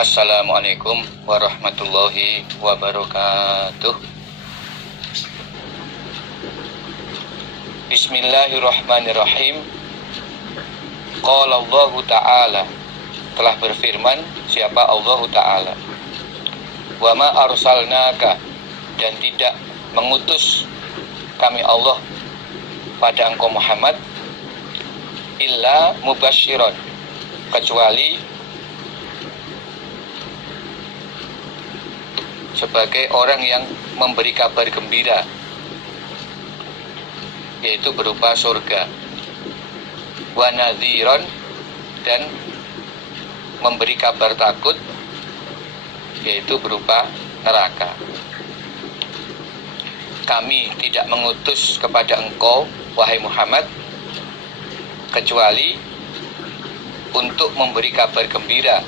Assalamualaikum warahmatullahi wabarakatuh. Bismillahirrahmanirrahim. Qala Allah Ta'ala, telah berfirman siapa Allah Ta'ala, wa ma arsalnaka, dan tidak mengutus kami Allah pada engkau Muhammad, illa mubasyiron, kecuali sebagai orang yang memberi kabar gembira, yaitu berupa surga, wa nadhiron, dan memberi kabar takut, yaitu berupa neraka. Kami tidak mengutus kepada engkau, wahai Muhammad, kecuali untuk memberi kabar gembira,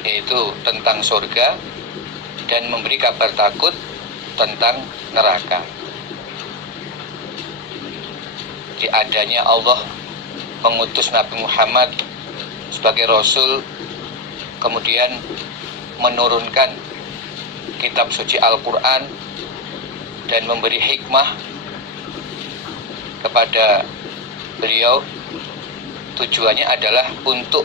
yaitu tentang surga, dan memberi kabar takut tentang neraka. Di adanya Allah mengutus Nabi Muhammad sebagai Rasul, kemudian menurunkan kitab suci Al-Quran dan memberi hikmah kepada beliau, tujuannya adalah untuk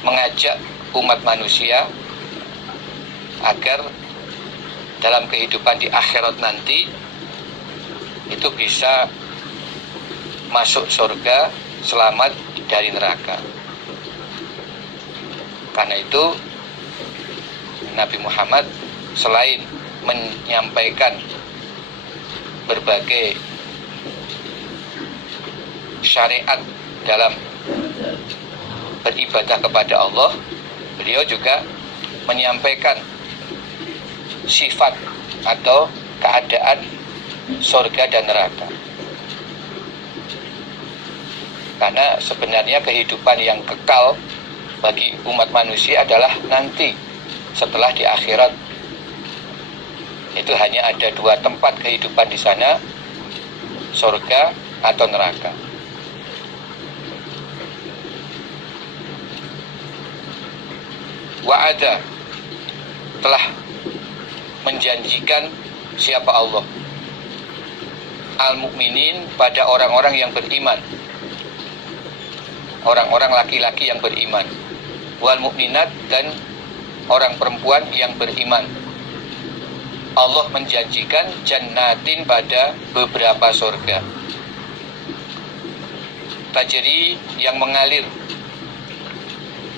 mengajak umat manusia agar dalam kehidupan di akhirat nanti itu bisa masuk surga, selamat dari neraka. Karena itu Nabi Muhammad selain menyampaikan berbagai syariat dalam beribadah kepada Allah, beliau juga menyampaikan sifat atau keadaan surga dan neraka. Karena sebenarnya kehidupan yang kekal bagi umat manusia adalah nanti setelah di akhirat. Itu hanya ada dua tempat kehidupan di sana, surga atau neraka. Wa'ada, telah menjanjikan siapa Allah, al-mu'minin, pada orang-orang yang beriman, orang-orang laki-laki yang beriman, wal mu'minat, dan orang perempuan yang beriman. Allah menjanjikan jannatin, pada beberapa surga, tajri, yang mengalir,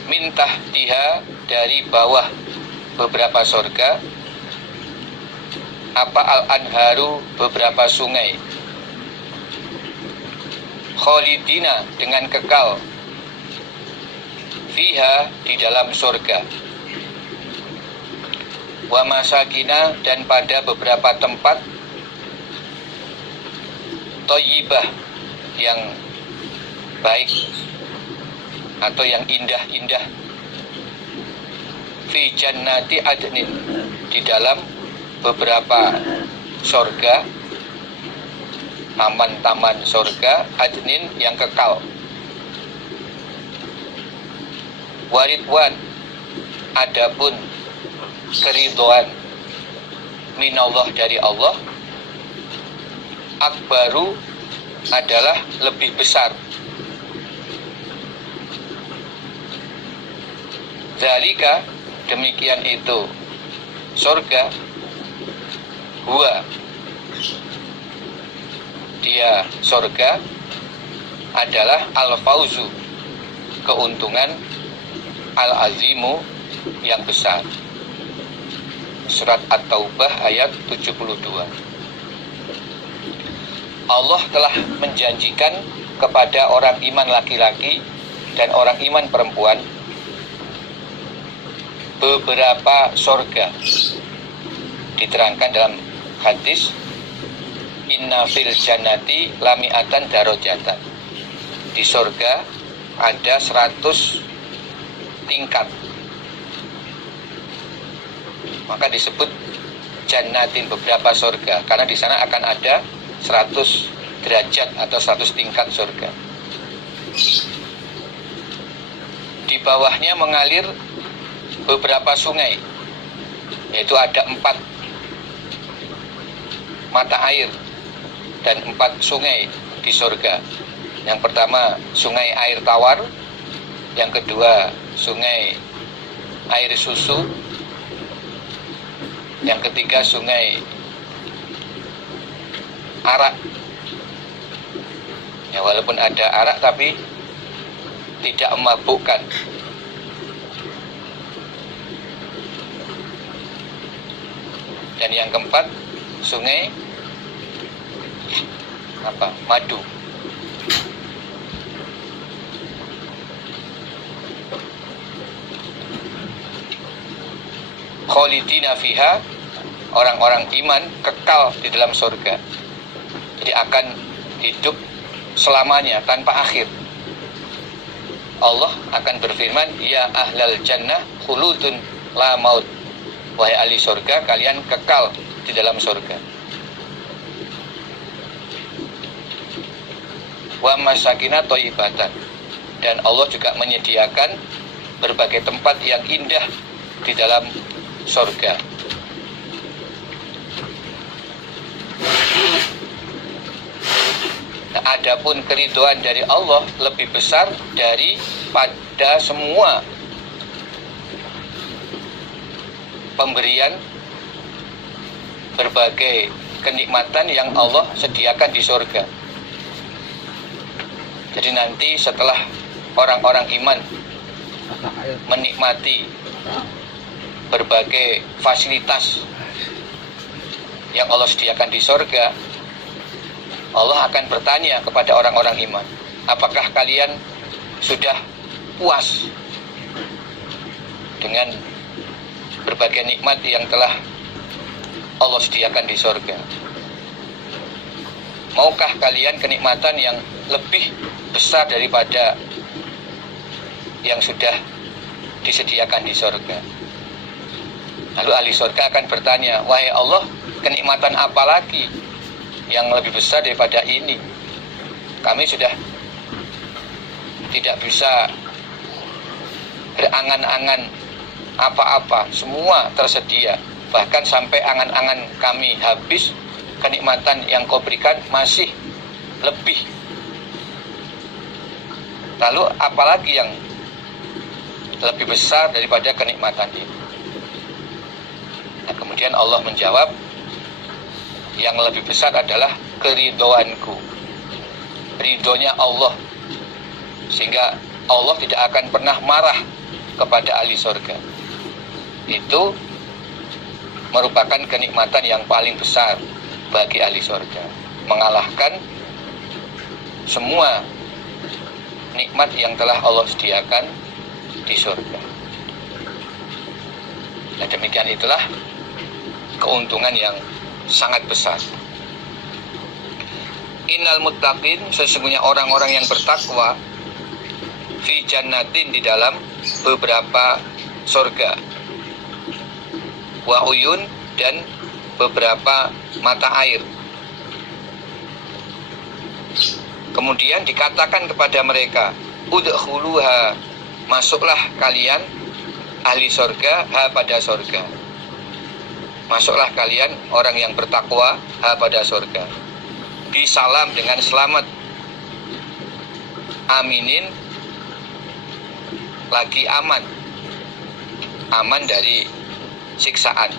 min tahtiha, dari bawah beberapa surga, apa al-anharu, beberapa sungai, khalidina, dengan kekal, fiha, di dalam surga, wa masakina, dan pada beberapa tempat, thayyibah, yang baik atau yang indah-indah, fi jannati adnin, di dalam beberapa surga, taman-taman surga, adnin, yang kekal, waridwan, adapun keridhaan, minallah, dari Allah, akbaru, adalah lebih besar, zalika, demikian itu surga, huwa, dia surga adalah al-fauzu, keuntungan, al-azimu, yang besar. Surat At-Taubah ayat 72. Allah telah menjanjikan kepada orang iman laki-laki dan orang iman perempuan beberapa surga. Diterangkan dalam hadis, inna fil jannati lami'atan darajatan, di surga ada 100 tingkat. Maka disebut jannatin, beberapa surga, karena di sana akan ada 100 derajat atau 100 tingkat surga. di bawahnya mengalir beberapa sungai, yaitu ada 4 mata air dan 4 sungai di surga. Yang pertama sungai air tawar, yang kedua sungai air susu, yang ketiga sungai arak. Ya, walaupun ada arak tapi tidak memabukkan. Dan yang keempat sungai madu. Khalidina fiha, orang-orang iman kekal di dalam surga. Jadi akan hidup selamanya tanpa akhir. Allah akan berfirman, ya ahlal jannah khuludun la maut. Wahai ahli surga, kalian kekal di dalam surga. Wa masakina thayyibatan, dan Allah juga menyediakan berbagai tempat yang indah di dalam surga. Nah, adapun keridhaan dari Allah lebih besar daripada semua pemberian berbagai kenikmatan yang Allah sediakan di surga. Jadi nanti setelah orang-orang iman menikmati berbagai fasilitas yang Allah sediakan di surga, Allah akan bertanya kepada orang-orang iman, apakah kalian sudah puas dengan berbagai nikmat yang telah Allah sediakan di surga? Maukah kalian kenikmatan yang lebih besar daripada yang sudah disediakan di surga? Lalu ahli surga akan bertanya, wahai Allah, kenikmatan apa lagi yang lebih besar daripada ini? Kami sudah tidak bisa berangan-angan apa-apa, semua tersedia. Bahkan sampai angan-angan kami habis, kenikmatan yang kau berikan masih lebih. Lalu apalagi yang lebih besar daripada kenikmatan ini? Nah, kemudian Allah menjawab, yang lebih besar adalah keridhoanku, ridhonya Allah, sehingga Allah tidak akan pernah marah kepada ahli surga. Itu merupakan kenikmatan yang paling besar bagi ahli surga, mengalahkan semua nikmat yang telah Allah sediakan di surga. Nah, demikian itulah keuntungan yang sangat besar. Innal muttaqin, sesungguhnya orang-orang yang bertakwa, fi jannatin, di dalam beberapa surga, wa uyun, dan beberapa mata air. Kemudian dikatakan kepada mereka, udkhuluha, masuklah kalian ahli surga, ha pada surga. Masuklah kalian orang yang bertakwa, ha pada surga. Bisalam, dengan selamat. Aminin, lagi aman. Aman dari siksaan.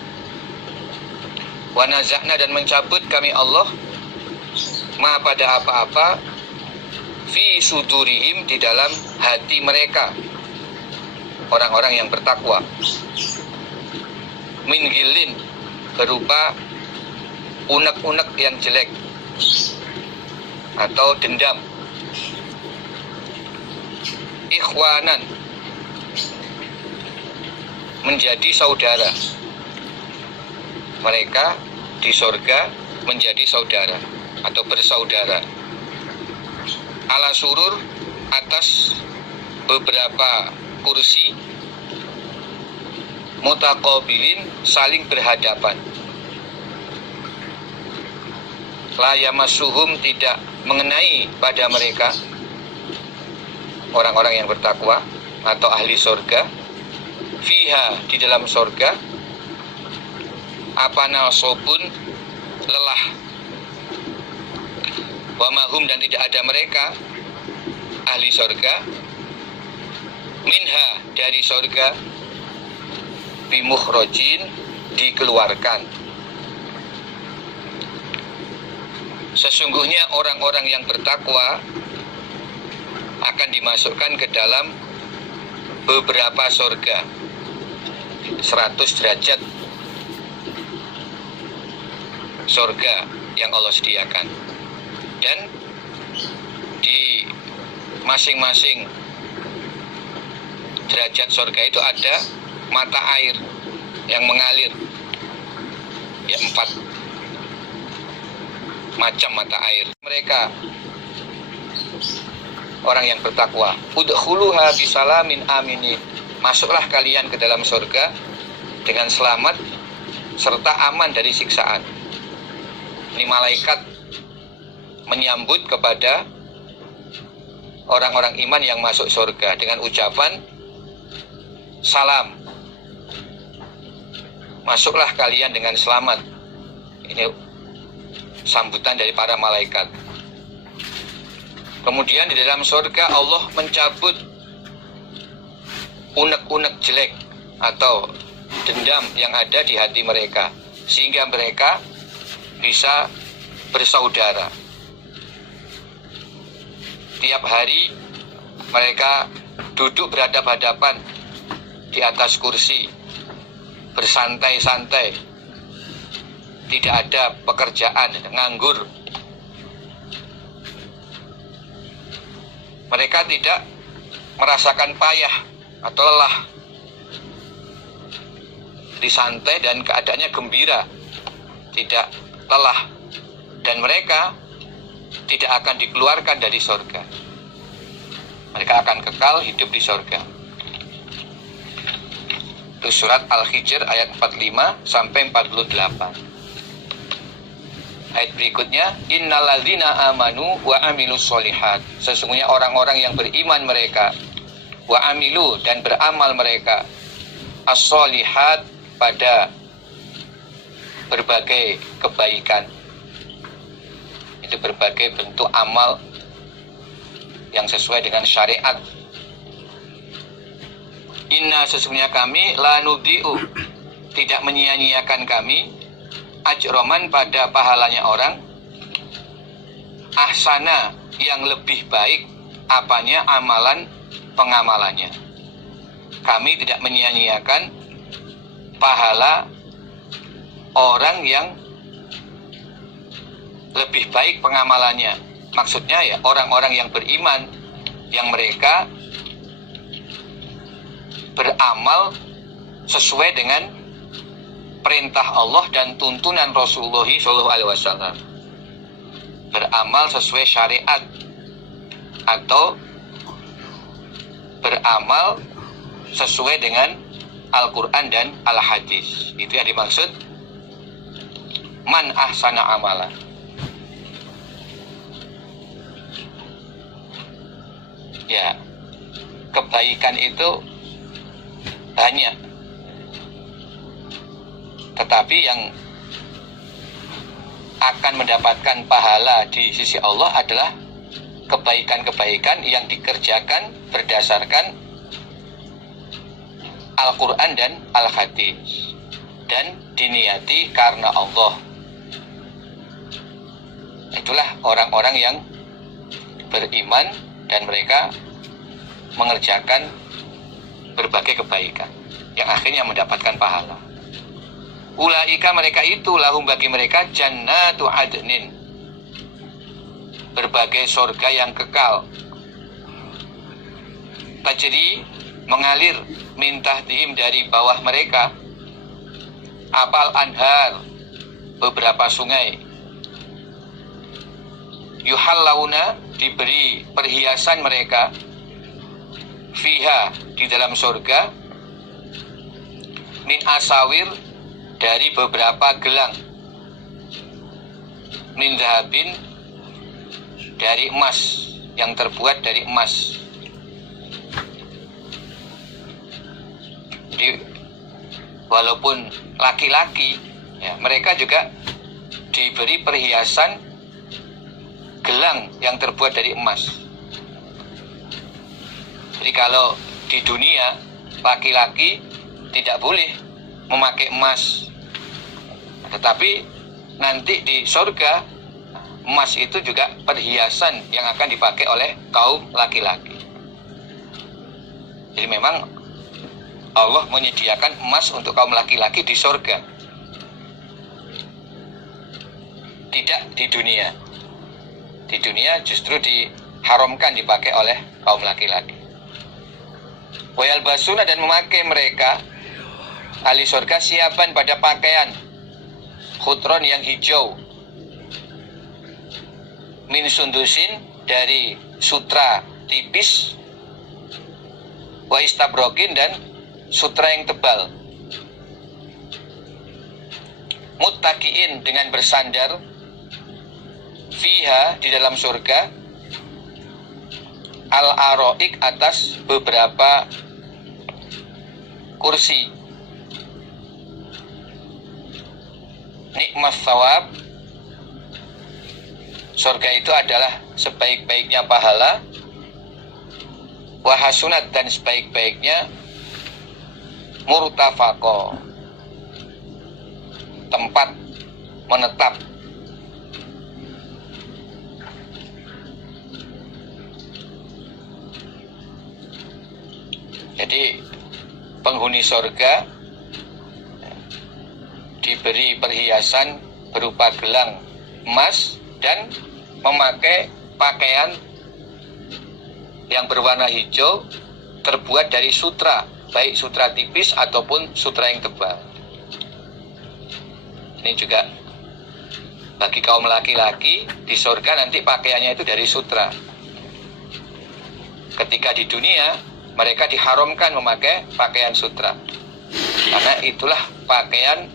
Wa nazakna, dan mencabut kami Allah, ma pada apa-apa, fi sudurihim, di dalam hati mereka, orang-orang yang bertakwa, min ghillin, berupa unek-unek yang jelek atau dendam. Ikhwanan, menjadi saudara. Mereka di surga menjadi saudara atau bersaudara. Ala surur, atas beberapa kursi, mutaqabilin, saling berhadapan. La yamassuhum, tidak mengenai pada mereka, orang-orang yang bertakwa, atau ahli surga, fiha di dalam surga, apa nasobun lelah, wa mahum dan tidak ada mereka ahli surga, minha dari surga, bimukhrojin dikeluarkan. Sesungguhnya orang-orang yang bertakwa akan dimasukkan ke dalam beberapa surga, 100 derajat surga yang Allah sediakan, dan di masing-masing derajat surga itu ada mata air yang mengalir, ya 4 macam mata air. Mereka orang yang bertakwa, udkhuluha bisalamin aminin, masuklah kalian ke dalam surga dengan selamat serta aman dari siksaan. Ini malaikat menyambut kepada orang-orang iman yang masuk surga dengan ucapan salam, masuklah kalian dengan selamat. Ini sambutan dari para malaikat. Kemudian di dalam surga Allah mencabut unek-unek jelek atau dendam yang ada di hati mereka, sehingga mereka bisa bersaudara. Tiap hari mereka duduk berhadap-hadapan di atas kursi, bersantai-santai, tidak ada pekerjaan, nganggur. Mereka tidak merasakan payah atau lelah, disantai dan keadaannya gembira, tidak lelah, dan mereka tidak akan dikeluarkan dari surga. Mereka akan kekal hidup di surga. Itu surat Al-Hijr ayat 45 sampai 48. Ayat berikutnya, innalladzina amanu wa amilus solihat, sesungguhnya orang-orang yang beriman mereka, wa amilu dan beramal mereka, as-solihat pada berbagai kebaikan. Itu berbagai bentuk amal yang sesuai dengan syariat. Inna sesungguhnya kami la nudi'u tidak menyia-nyiakan kami ajroman pada pahalanya orang, ahsana yang lebih baik apanya amalan pengamalannya. Kami tidak menyia-nyiakan pahala orang yang lebih baik pengamalannya. Maksudnya ya orang-orang yang beriman, yang mereka beramal sesuai dengan perintah Allah dan tuntunan Rasulullah SAW, beramal sesuai syariat atau beramal sesuai dengan Al-Quran dan Al-Hadis. Itu yang dimaksud man ahsana amalan. Ya, kebaikan itu banyak, tetapi yang akan mendapatkan pahala di sisi Allah adalah kebaikan-kebaikan yang dikerjakan berdasarkan Al-Quran dan Al-Hadis dan diniati karena Allah. Itulah orang-orang yang beriman dan mereka mengerjakan berbagai kebaikan yang akhirnya mendapatkan pahala. Ulaika mereka itu lahum bagi mereka jannatu adnin, berbagai surga yang kekal, tajri mengalir min tahtihim dari bawah mereka apal anhar beberapa sungai, yuhallawna diberi perhiasan mereka, fiha di dalam surga, min asawir dari beberapa gelang, min dhahabin dari emas yang terbuat dari emas, Jadi walaupun laki-laki, ya, mereka juga diberi perhiasan gelang yang terbuat dari emas. Jadi kalau di dunia laki-laki tidak boleh memakai emas, tetapi nanti di surga emas itu juga perhiasan yang akan dipakai oleh kaum laki-laki. Jadi memang Allah menyediakan emas untuk kaum laki-laki di surga, tidak di dunia. Di dunia justru diharamkan dipakai oleh kaum laki-laki. Wayal basuna, dan memakai mereka ahli surga siapan pada pakaian khutron yang hijau, min sundusin, dari sutra tipis, wa istabrokin, dan sutra yang tebal, muttaqiin, dengan bersandar, fiha, di dalam surga, al-aroik, atas beberapa kursi. Nikmat thawab, surga itu adalah sebaik-baiknya pahala, wahasunat, dan sebaik-baiknya murtafaqo, tempat menetap. Jadi penghuni surga diberi perhiasan berupa gelang emas dan memakai pakaian yang berwarna hijau terbuat dari sutra, baik sutra tipis ataupun sutra yang tebal. Ini juga bagi kaum laki-laki di surga nanti pakaiannya itu dari sutra. Ketika di dunia mereka diharamkan memakai pakaian sutra, karena itulah pakaian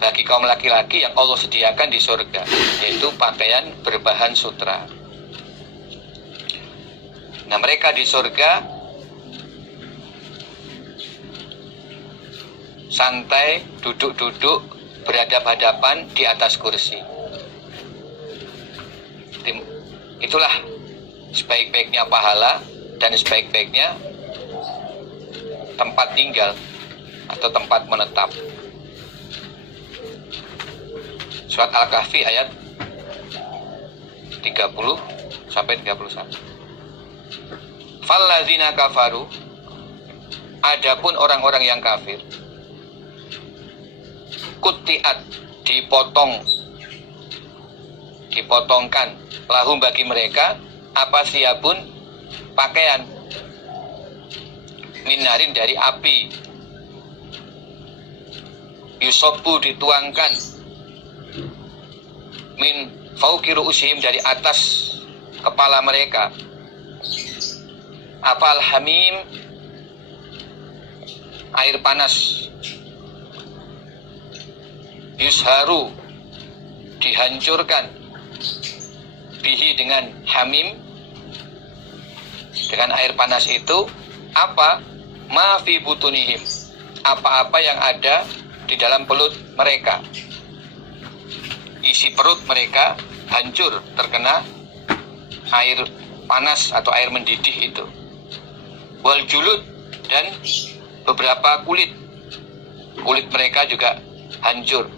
bagi kaum laki-laki yang Allah sediakan di surga, yaitu pakaian berbahan sutra. Nah, mereka di surga santai, duduk-duduk, berhadap-hadapan di atas kursi. Itulah sebaik-baiknya pahala dan sebaik-baiknya tempat tinggal atau tempat menetap. Surat Al-Kahfi ayat 30 sampai 31. Fallazina kafaru, adapun orang-orang yang kafir, kutiat, dipotongkan, lahum, bagi mereka, apa siapun, pakaian, minarin, dari api, yusobu, dituangkan, min fauqi ru'usihim, dari atas kepala mereka, apa, al-hamim, air panas, yusharu, dihancurkan, bihi, dengan hamim, dengan air panas itu, apa, ma fi butunihim, apa-apa yang ada di dalam perut mereka. Isi perut mereka hancur terkena air panas atau air mendidih itu. Wal julud, dan beberapa kulit mereka juga hancur.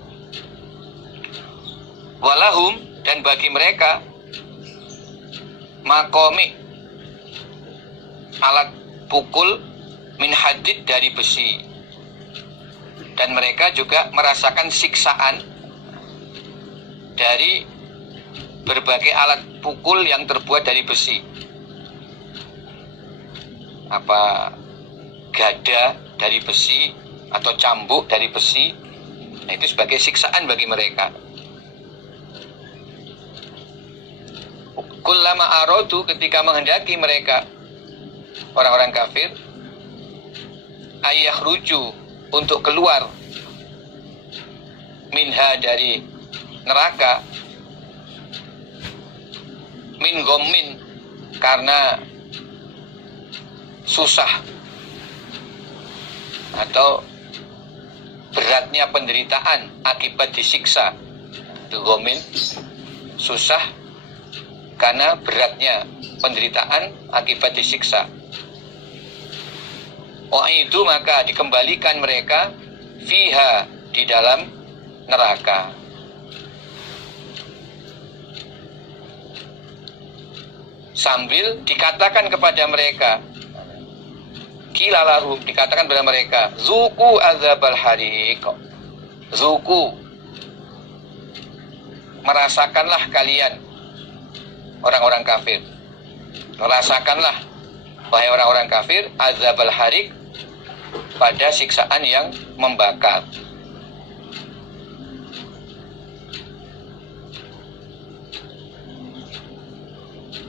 Walahum, dan bagi mereka, makomi, alat pukul, min hadid, dari besi, dan mereka juga merasakan siksaan dari berbagai alat pukul yang terbuat dari besi, apa, gada dari besi atau cambuk dari besi. Nah, itu sebagai siksaan bagi mereka. Kullama aradu, ketika menghendaki mereka, orang-orang kafir, ayakhruju, untuk keluar, minha, dari neraka, min gommin, karena susah, atau beratnya penderitaan akibat disiksa. Ghomin, susah karena beratnya penderitaan akibat disiksa. Itu maka dikembalikan mereka fiha, di dalam neraka. Sambil dikatakan kepada mereka, kilalahum, dikatakan kepada mereka, zuku azabal hariq, zuku, merasakanlah kalian orang-orang kafir, merasakanlah wahai orang-orang kafir, azabal hariq, pada siksaan yang membakar.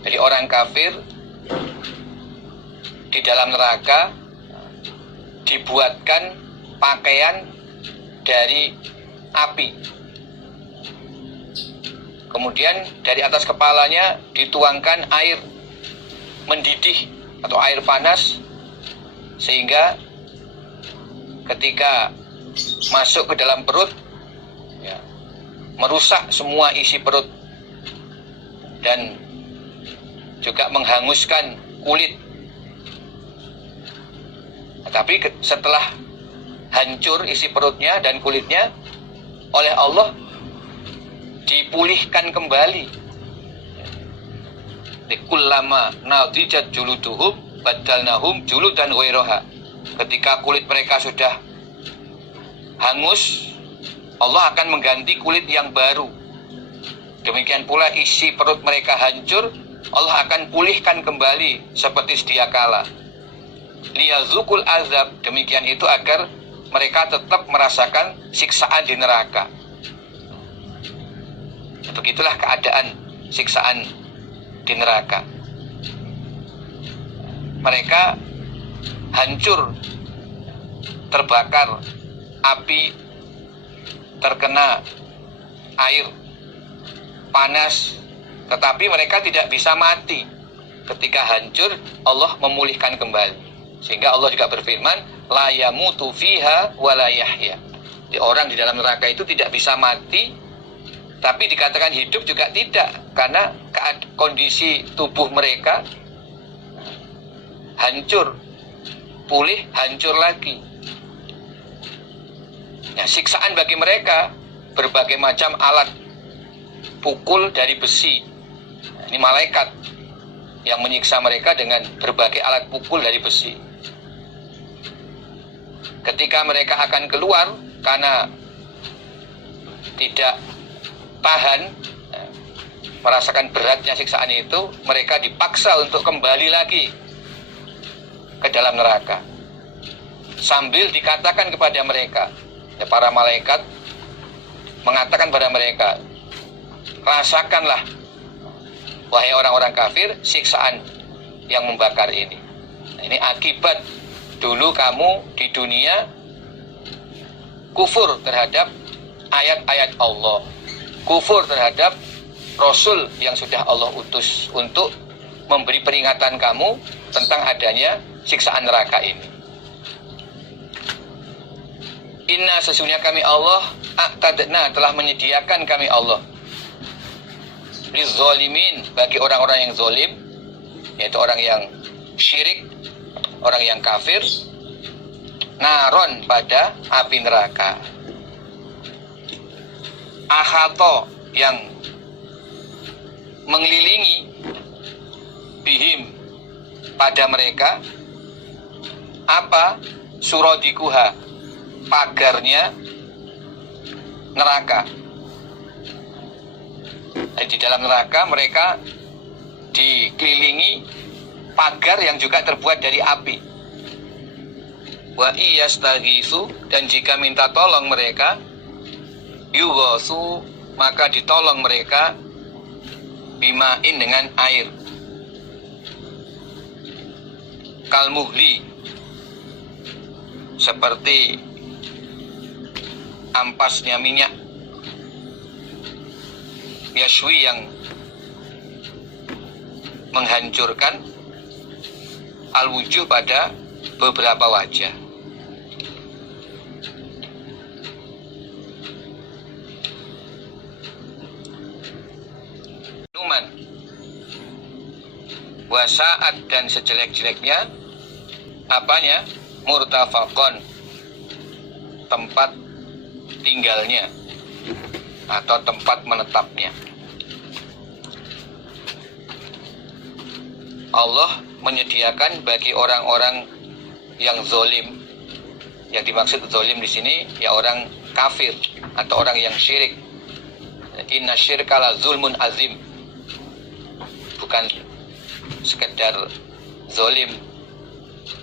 Jadi orang kafir di dalam neraka dibuatkan pakaian dari api. Kemudian dari atas kepalanya dituangkan air mendidih atau air panas, sehingga ketika masuk ke dalam perut, ya, merusak semua isi perut dan juga menghanguskan kulit. Tapi setelah hancur isi perutnya dan kulitnya, oleh Allah dipulihkan kembali. Kullama nadijat juluduhum badalnahum juludan ghairaha. Ketika kulit mereka sudah hangus, Allah akan mengganti kulit yang baru. Demikian pula isi perut mereka hancur, Allah akan pulihkan kembali seperti sedia kala. Liyazukul azab, demikian itu agar mereka tetap merasakan siksaan di neraka. Begitulah keadaan siksaan di neraka. Mereka hancur, terbakar, api terkena air panas, tetapi mereka tidak bisa mati. Ketika hancur, Allah memulihkan kembali. Sehingga Allah juga berfirman, la yamutu fiha wa la yahya. Orang di dalam neraka itu tidak bisa mati, tapi dikatakan hidup juga tidak, karena kondisi tubuh mereka hancur, pulih, hancur lagi. Nah, siksaan bagi mereka berbagai macam alat pukul dari besi. Ini malaikat yang menyiksa mereka dengan berbagai alat pukul dari besi. Ketika mereka akan keluar karena tidak tahan merasakan beratnya siksaan itu, mereka dipaksa untuk kembali lagi ke dalam neraka. Sambil dikatakan kepada mereka, ya, para malaikat mengatakan pada mereka, rasakanlah wahai orang-orang kafir siksaan yang membakar ini. Ini akibat dulu kamu di dunia kufur terhadap ayat-ayat Allah, kufur terhadap Rasul yang sudah Allah utus untuk memberi peringatan kamu tentang adanya siksaan neraka ini. Inna, sesungguhnya kami Allah, a'tadna, telah menyediakan kami Allah, lizzalimin, bagi orang-orang yang zalim, yaitu orang yang syirik, orang yang kafir, naron, pada api neraka, ahato, yang mengelilingi, bihim, pada mereka, apa, surodikuha, pagarnya neraka. Di dalam neraka mereka dikelilingi pagar yang juga terbuat dari api. Wa iyastaghisu, dan jika minta tolong mereka, yughasu, maka ditolong mereka, bimain, dengan air, kalmuhli, seperti ampasnya minyak, yashwi, yang menghancurkan, al-wujuh, pada beberapa wajah. Wasaat dan sejelek-jeleknya apanya? Murtafaqon, tempat tinggalnya atau tempat menetapnya. Allah menyediakan bagi orang-orang yang zolim. Yang dimaksud zolim di sini ya orang kafir atau orang yang syirik. Inna syirka la zulmun azim. Bukan sekedar zolim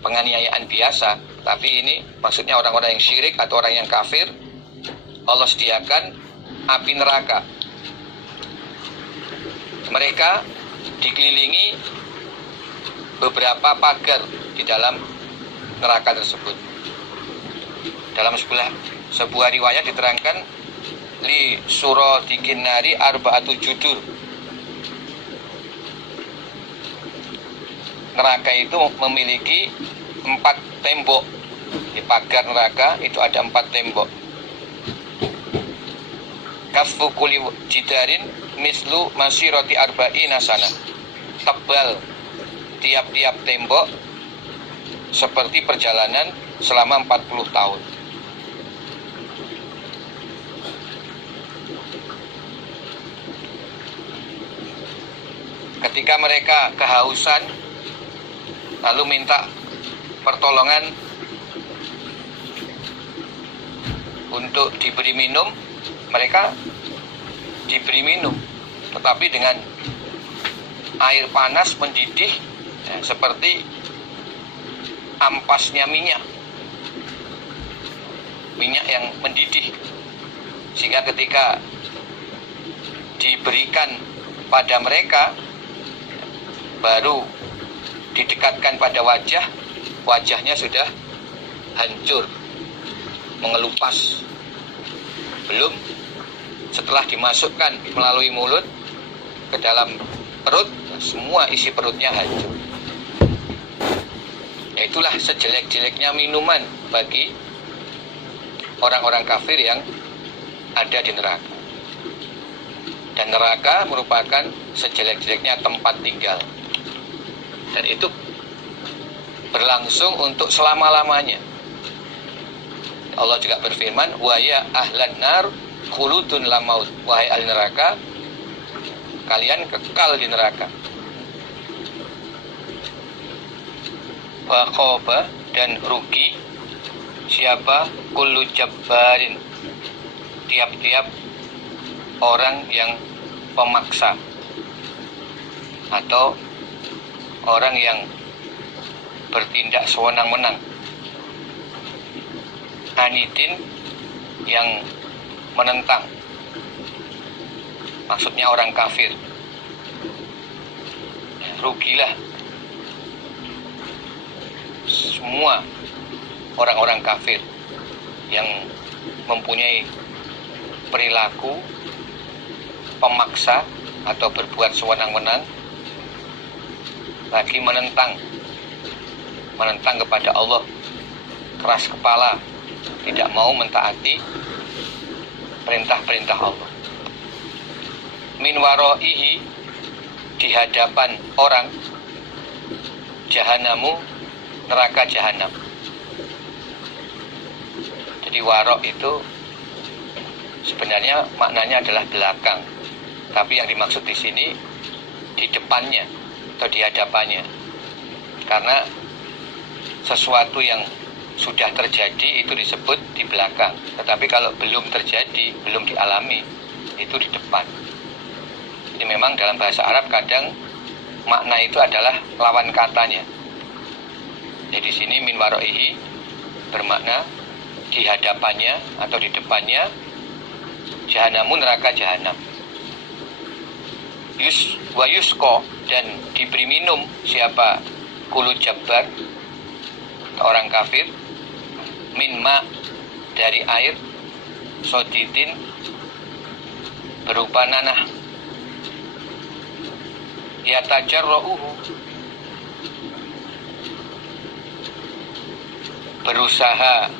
penganiayaan biasa, tapi ini maksudnya orang-orang yang syirik atau orang yang kafir. Allah sediakan api neraka. Mereka dikelilingi beberapa pagar di dalam neraka tersebut. Dalam sebuah riwayat diterangkan li suratikin nari arba'atu judur. Neraka itu memiliki 4 tembok. Di pagar neraka itu ada 4 tembok. Kasfu kulli jidarin mislu masirati arba'ina sana. Tebal tiap-tiap tembok seperti perjalanan selama 40 tahun. Ketika mereka kehausan lalu minta pertolongan untuk diberi minum, mereka diberi minum, tetapi dengan air panas mendidih ya, seperti ampasnya minyak yang mendidih, sehingga ketika diberikan pada mereka baru didekatkan pada wajahnya sudah hancur, mengelupas. Belum setelah dimasukkan melalui mulut ke dalam perut, semua isi perutnya hancur. Itulah sejelek-jeleknya minuman bagi orang-orang kafir yang ada di neraka. Dan neraka merupakan sejelek-jeleknya tempat tinggal. Dan itu berlangsung untuk selama-lamanya. Allah juga berfirman, wa ya ahlan nar khuludun la maut. Wahai ahli neraka, kalian kekal di neraka. Wa khaba, dan rugi siapa? Kullu jabbarin, tiap-tiap orang yang pemaksa atau orang yang bertindak sewenang-wenang. Anidin, yang menentang, maksudnya orang kafir. Rugilah semua orang-orang kafir yang mempunyai perilaku pemaksa atau berbuat sewenang-wenang, lagi menentang kepada Allah, keras kepala, tidak mau mentaati perintah-perintah Allah. Min waro'ihi, di hadapan orang, jahanamu, neraka jahanam. Jadi warok itu sebenarnya maknanya adalah belakang, tapi yang dimaksud di sini di depannya atau di hadapannya, karena sesuatu yang sudah terjadi itu disebut di belakang, tetapi kalau belum terjadi, belum dialami, itu di depan. Jadi memang dalam bahasa Arab kadang makna itu adalah lawan katanya. Jadi di sini min waro'ihi bermakna di hadapannya atau di depannya, jahanamu, neraka jahanam. Wa yusko, dan diberi minum siapa? Kulu jabbar, orang kafir, min ma, dari air, sodidin, berupa nanah, yatajarra'uhu, berusaha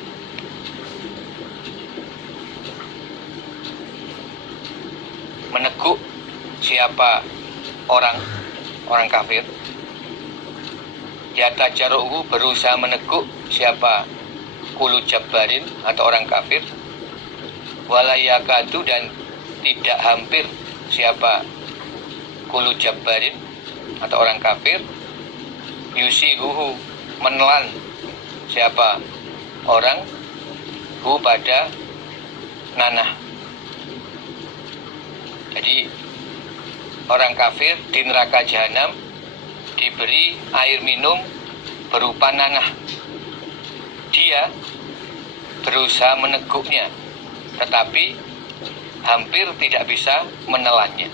meneguk siapa? Orang kafir, yatajaruhu berusaha meneguk siapa? Kulu jabbarin atau orang kafir. Walayakadu dan tidak hampir siapa? Kulu jabbarin atau orang kafir. Yusiruhu menelan siapa? Orang hu pada nanah. Jadi orang kafir di neraka jahanam diberi air minum berupa nanah. Dia berusaha meneguknya, tetapi hampir tidak bisa menelannya.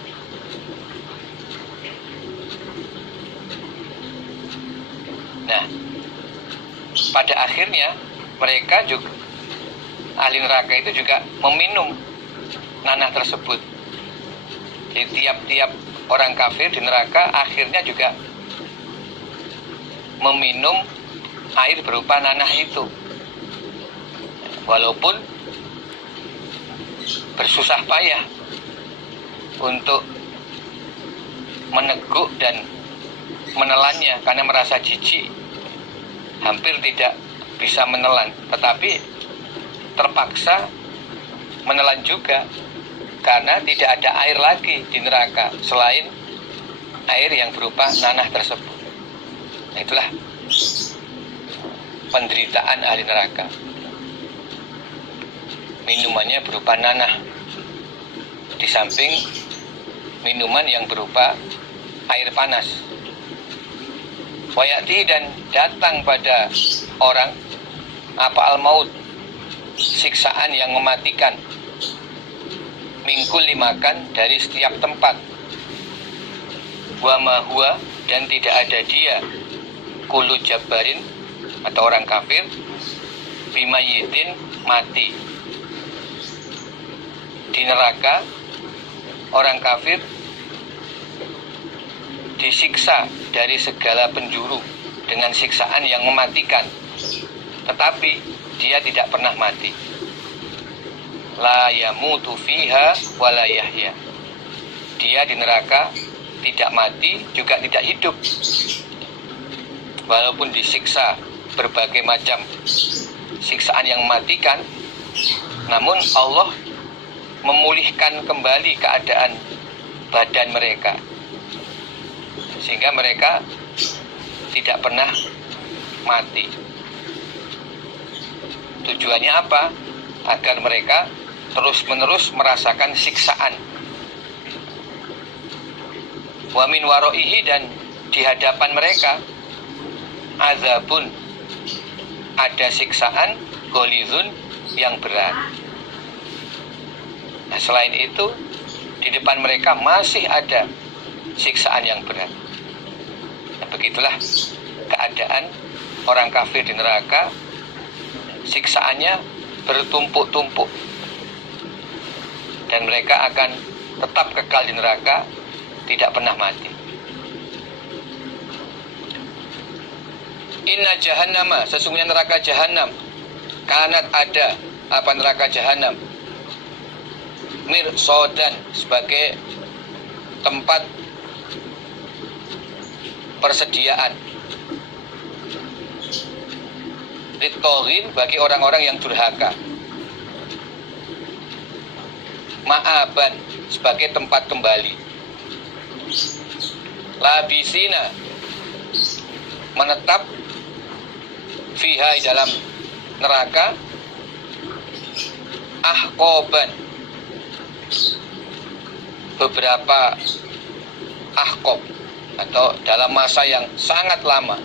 Nah, pada akhirnya mereka juga, ahli neraka itu juga meminum nanah tersebut. Jadi tiap-tiap orang kafir di neraka akhirnya juga meminum air berupa nanah itu, walaupun bersusah payah untuk meneguk dan menelannya karena merasa jijik, hampir tidak bisa menelan, tetapi terpaksa menelan juga karena tidak ada air lagi di neraka selain air yang berupa nanah tersebut. Nah, itulah penderitaan ahli neraka. Minumannya berupa nanah, di samping minuman yang berupa air panas. Wayati dan datang pada orang apa al-maut, siksaan yang mematikan, mingkul limakan dari setiap tempat, wa ma huwa dan tidak ada dia, kulu jabbarin atau orang kafir, bimayitin mati. Di neraka orang kafir disiksa dari segala penjuru dengan siksaan yang mematikan, tetapi dia tidak pernah mati. La yamutu fiha wa la yahya. Dia di neraka tidak mati juga tidak hidup, walaupun disiksa berbagai macam siksaan yang mematikan, namun Allah memulihkan kembali keadaan badan mereka sehingga mereka tidak pernah mati. Tujuannya apa? Agar mereka terus-menerus merasakan siksaan. Wa min waro'ihi dan di hadapan mereka azabun, ada siksaan gholizun yang berat. Nah, selain itu di depan mereka masih ada siksaan yang berat. Nah, begitulah keadaan orang kafir di neraka, siksaannya bertumpuk-tumpuk dan mereka akan tetap kekal di neraka, tidak pernah mati. Inna jahannama, sesungguhnya neraka jahanam, kanat ada apa neraka jahanam, mirsodan sebagai tempat persediaan, litoghin bagi orang-orang yang durhaka, ma'aban sebagai tempat kembali, labisina menetap, fiha dalam neraka, ahqoban beberapa ahqob atau dalam masa yang sangat lama,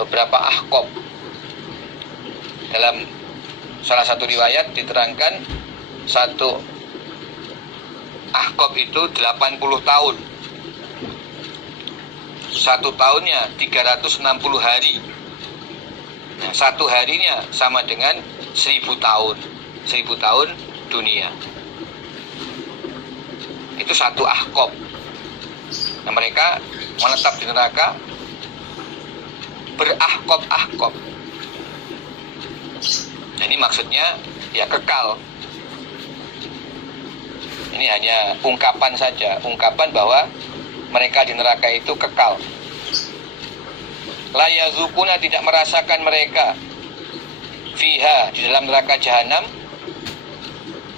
beberapa ahqob. Dalam salah satu riwayat diterangkan satu ahqob itu 80 tahun. Satu tahunnya 360 hari. Nah, satu harinya sama dengan 1000 tahun. 1000 tahun dunia. Itu satu ahqob. Nah, mereka menetap di neraka berahqob-ahqob. Nah, ini maksudnya ya kekal. Ini hanya ungkapan saja, ungkapan bahwa mereka di neraka itu kekal. La yazukuna, tidak merasakan mereka fiha, di dalam neraka jahanam,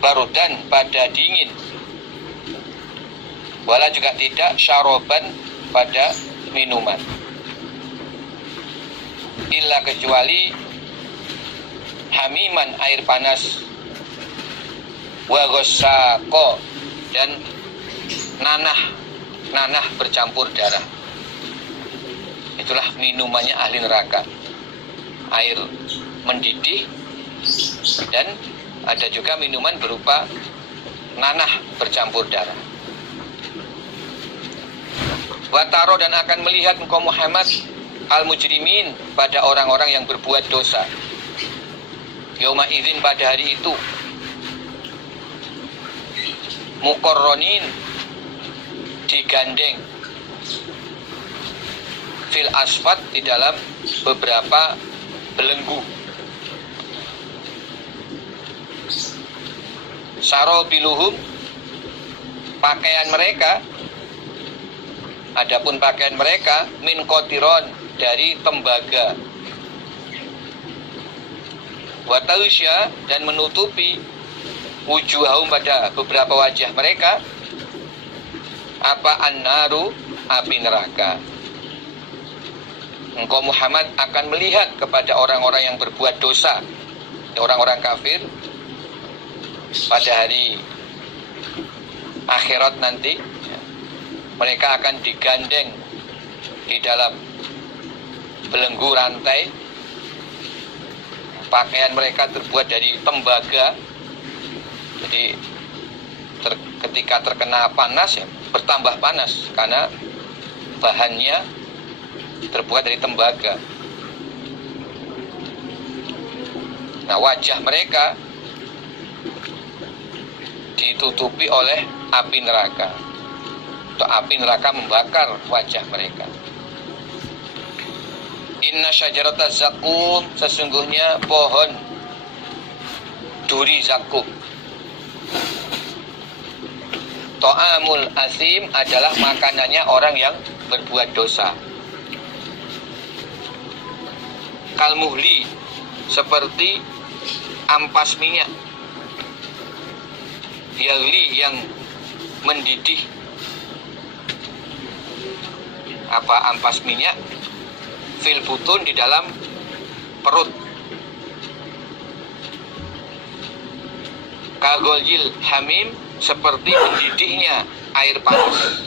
barudan, pada dingin, wala juga tidak syaroban, pada minuman, illa kecuali hamiman, air panas, wa ghassaqo, dan nanah bercampur darah. Itulah minumannya ahli neraka, air mendidih, dan ada juga minuman berupa nanah bercampur darah. Wataro, dan akan melihat engkau Muhammad al-mujrimin, pada orang-orang yang berbuat dosa, yauma idzin, pada hari itu, muqarronin, digandeng, fil asfat, di dalam beberapa belenggu, sarobiluhum, pakaian mereka, adapun pakaian mereka, min kotiron, dari tembaga, watausya, dan menutupi, wujuhahum, pada beberapa wajah mereka, apa, an-naru, api neraka. Engkau Muhammad akan melihat kepada orang-orang yang berbuat dosa, orang-orang kafir, pada hari akhirat nanti, mereka akan digandeng di dalam belenggu rantai, pakaian mereka terbuat dari tembaga, jadi ketika terkena panas ya bertambah panas karena bahannya terbuat dari tembaga. Nah, wajah mereka ditutupi oleh api neraka, atau api neraka membakar wajah mereka. Inna syajarata zakum, sesungguhnya pohon duri zakum, ta'amul asim, adalah makanannya orang yang berbuat dosa. Kalmuhli, seperti ampas minyak, yagli, yang mendidih. Apa ampas minyak? Fil butun, di dalam perut. Kagoljil hamim, seperti mendidihnya air panas.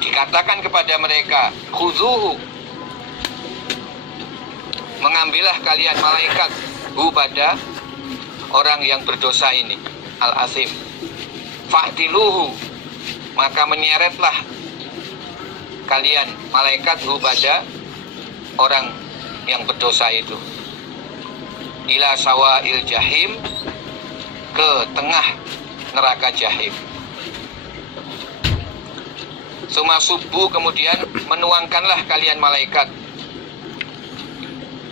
Dikatakan kepada mereka, khuzuhu, mengambillah kalian malaikat, hu, pada orang yang berdosa ini, al-asim, fa'tiluhu, maka menyeretlah kalian malaikat, hu, pada orang yang berdosa itu, ila sawa'il jahim, ke tengah neraka jahim. Suma subuh, kemudian menuangkanlah kalian malaikat,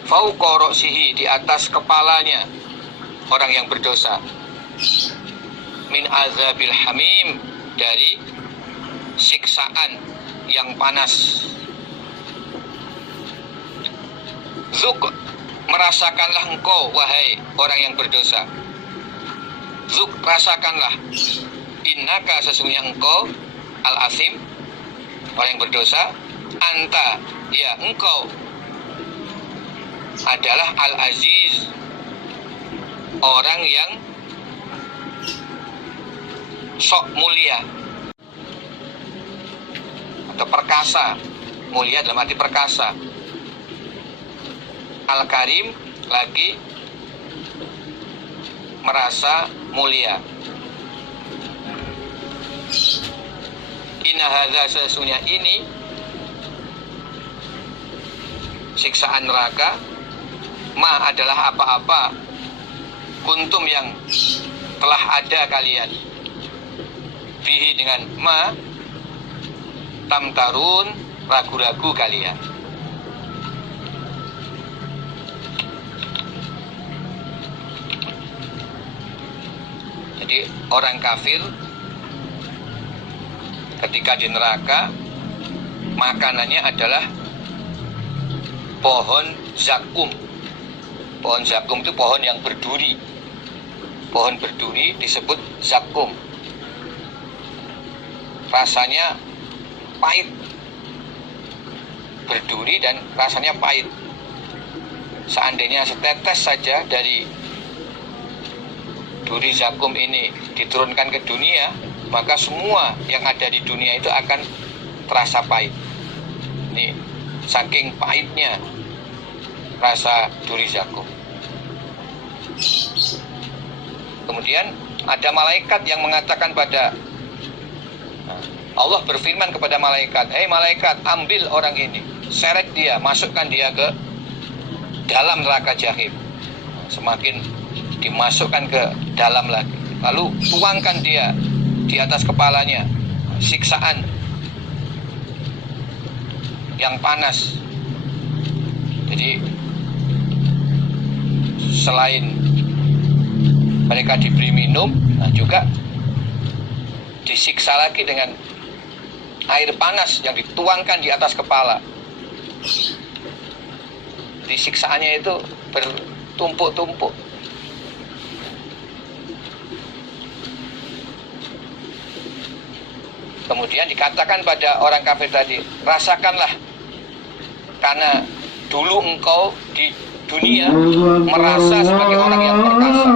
fauqa ra'sihi, di atas kepalanya orang yang berdosa, min azabil hamim, dari siksaan yang panas. Zuk, merasakanlah engkau wahai orang yang berdosa, zuk, rasakanlah, innaka, sesungguhnya engkau, al-asim, orang yang berdosa, anta, ya engkau, adalah al-aziz, orang yang sok mulia atau perkasa, mulia dalam arti perkasa. Al-karim, lagi merasa mulia. Inna hadza, sesungguhnya ini, siksaan neraka, ma, adalah apa-apa, kuntum, yang telah ada kalian, bihi, dengan ma, tamtarun, ragu-ragu kalian. Jadi orang kafir ketika di neraka makanannya adalah pohon zakum. Pohon zakum itu pohon yang berduri. Pohon berduri disebut zakum. Rasanya pahit. Berduri dan rasanya pahit. Seandainya setetes saja dari duri zakum ini diturunkan ke dunia, maka semua yang ada di dunia itu akan terasa pahit. Ini saking pahitnya rasa duri zakum. Kemudian ada malaikat yang mengatakan pada Allah, berfirman kepada malaikat, "Hei malaikat, ambil orang ini, seret dia, masukkan dia ke dalam neraka jahim." Semakin dimasukkan ke dalam lagi, lalu tuangkan dia di atas kepalanya siksaan yang panas. Jadi selain mereka diberi minum, juga disiksa lagi dengan air panas yang dituangkan di atas kepala. Disiksaannya itu bertumpuk-tumpuk. Kemudian dikatakan pada orang kafir tadi, rasakanlah, karena dulu engkau di dunia merasa sebagai orang yang perkasa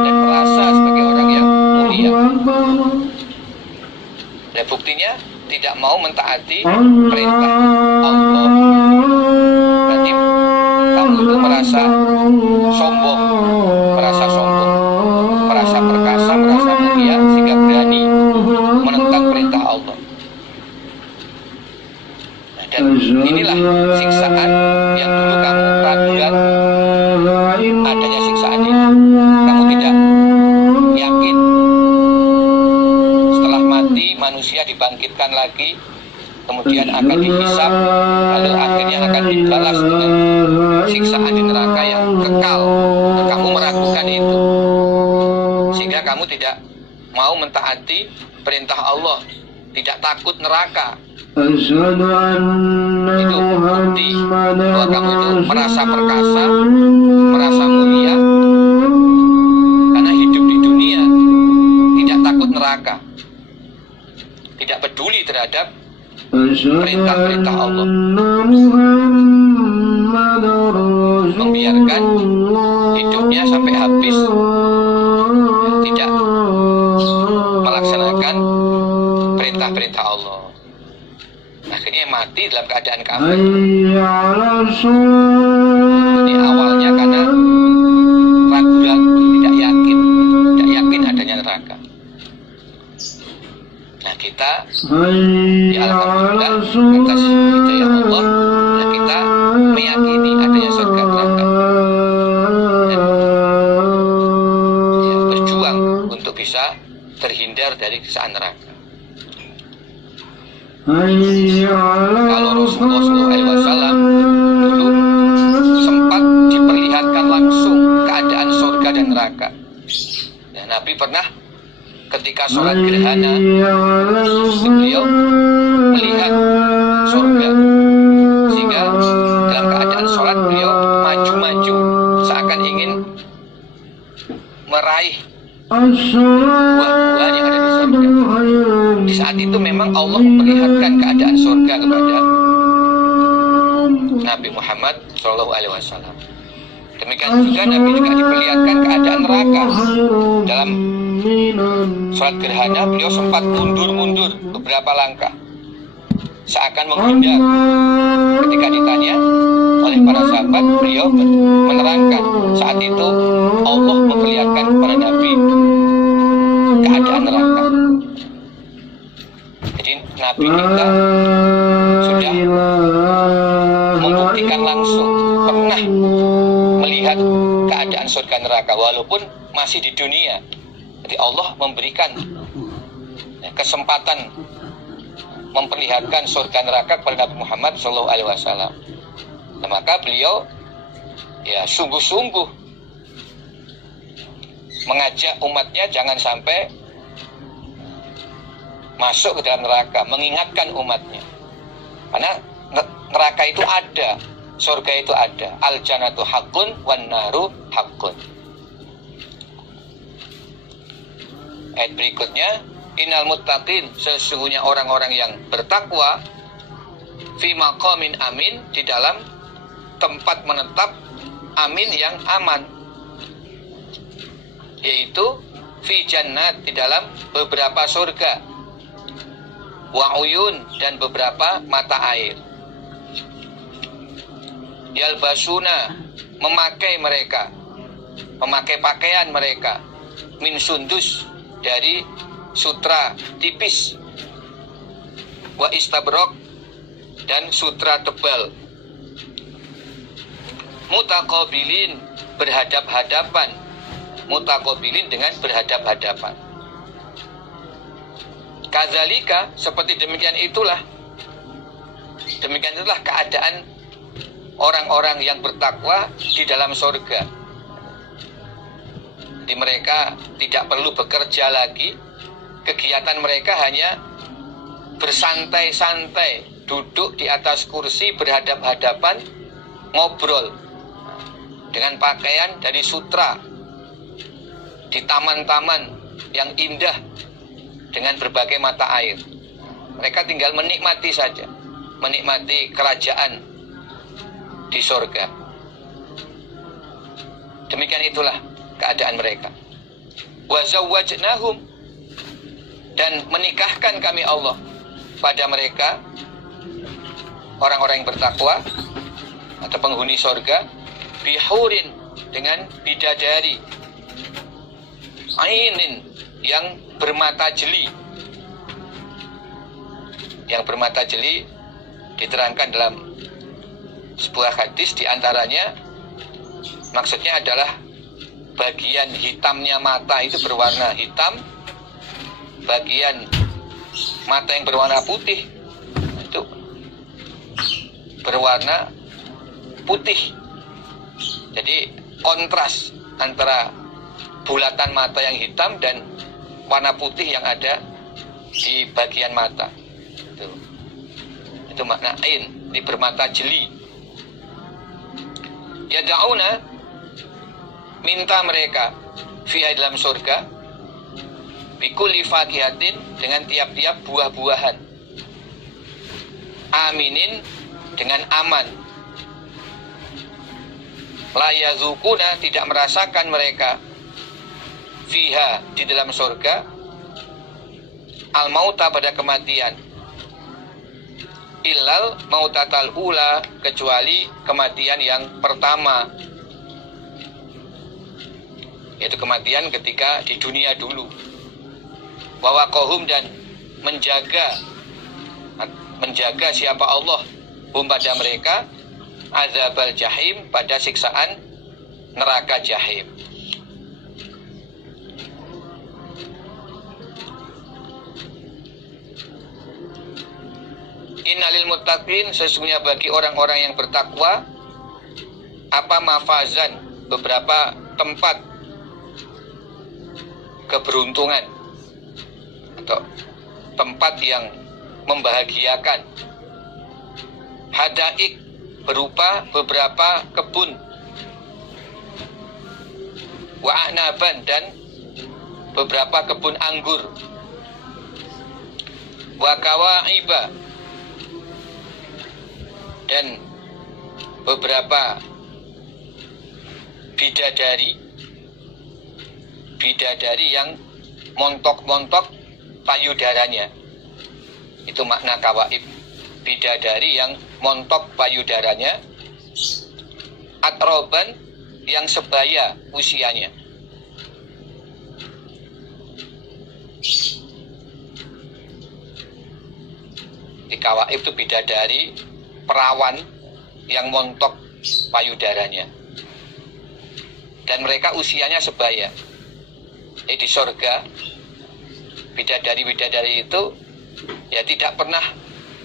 dan merasa sebagai orang yang mulia. Dan buktinya tidak mau mentaati perintah Allah. Berarti kamu itu merasa sombong, merasa perkasa, merasa mulia, sehingga berani menentang perintah Allah. Nah, dan inilah siksaan yang dulu kamu ragukan adanya siksaan ini. Kamu tidak yakin setelah mati manusia dibangkitkan lagi, kemudian akan dihisab, lalu akhirnya akan dibalas dengan siksaan di neraka yang kekal. Kamu meragukan itu, sehingga kamu tidak mau mentaati perintah Allah, tidak takut neraka. Itu bukti bahwa kamu itu merasa perkasa, merasa mulia, karena hidup di dunia tidak takut neraka, tidak peduli terhadap perintah-perintah Allah, membiarkan hidupnya sampai habis, tidak melaksanakan perintah-perintah Allah. Akhirnya mati dalam keadaan kafir. Jadi awalnya karena ragu-ragu, tidak yakin adanya neraka. Nah, kita ya alhamdulillah atas hidayah Allah, nah kita meyakini adanya surga neraka dan ya, berjuang untuk bisa terhindar dari siksaan neraka. Kalau Rasulullah SAW dulu sempat diperlihatkan langsung keadaan surga dan neraka. Ya, Nabi pernah ketika sholat gerhana, beliau melihat surga, sehingga dalam keadaan sholat beliau maju-maju seakan ingin meraih buah-buahan yang ada di surga. Di saat itu memang Allah memperlihatkan keadaan surga kepada Nabi Muhammad SAW. Demikian juga Nabi juga diperlihatkan keadaan neraka. Dalam sholat gerhana beliau sempat mundur-mundur beberapa langkah, seakan menghindar. Ketika ditanya oleh para sahabat, beliau menerangkan saat itu Allah memperlihatkan kepada Nabi keadaan neraka. Jadi Nabi kita sudah membuktikan langsung, pernah melihat keadaan surga neraka walaupun masih di dunia. Jadi Allah memberikan kesempatan memperlihatkan surga neraka kepada Nabi Muhammad SAW. Nah, maka beliau ya sungguh-sungguh mengajak umatnya jangan sampai masuk ke dalam neraka, mengingatkan umatnya. Karena neraka itu ada, surga itu ada. Al jannatu haqqun wan naru haqqun. Ayat berikutnya, innal muttaqin, sesungguhnya orang-orang yang bertakwa, fi maqamin amin, di dalam tempat menetap amin yang aman, yaitu fi jannat, di dalam beberapa surga, wa uyun, dan beberapa mata air. Yalbasuna, memakai mereka, memakai pakaian mereka, min sundus, dari sutra tipis, wa istabrok, dan sutra tebal, mutaqabilin, berhadap-hadapan, mutaqabilin dengan berhadap-hadapan. Kadzalika, seperti demikian itulah keadaan orang-orang yang bertakwa di dalam surga. Jadi mereka tidak perlu bekerja lagi, kegiatan mereka hanya bersantai-santai, duduk di atas kursi berhadap-hadapan, ngobrol dengan pakaian dari sutra, di taman-taman yang indah dengan berbagai mata air. Mereka tinggal menikmati saja, menikmati kerajaan di surga. Demikian itulah keadaan mereka. Wa zawwajnahum, dan menikahkan kami Allah pada mereka, orang-orang yang bertakwa atau penghuni surga, bihurin, dengan bidadari, ainin, yang bermata jeli. Yang bermata jeli diterangkan dalam sebuah hadis, diantaranya maksudnya adalah bagian hitamnya mata itu berwarna hitam, bagian mata yang berwarna putih itu berwarna putih. Jadi kontras antara bulatan mata yang hitam dan warna putih yang ada di bagian mata. Itu makna ain, ini bermata jeli. Yada'una, minta mereka, fiha, dalam surga, bikulli fakihatin, dengan tiap-tiap buah-buahan, aminin, dengan aman, la yazukuna, tidak merasakan mereka, fiha, di dalam surga, al-mauta, pada kematian, illal mautatal ula, kecuali kematian yang pertama, yaitu kematian ketika di dunia dulu. Wawaqahum, dan menjaga siapa Allah, hum, pada mereka, azabal jahim, pada siksaan neraka jahim. Innalil muttaqin, sesungguhnya bagi orang-orang yang bertakwa, apa mafazan, beberapa tempat keberuntungan atau tempat yang membahagiakan. Hadaik, berupa beberapa kebun, wa a'naban, dan beberapa kebun anggur, wa kawaiba, dan beberapa bidadari yang montok-montok payudaranya. Itu makna kawaib, bidadari yang montok payudaranya. Atroban, yang sebaya usianya. Di kawaib itu bidadari, perawan yang montok payudaranya, dan mereka usianya sebaya. Di surga, bidadari-bidadari itu ya tidak pernah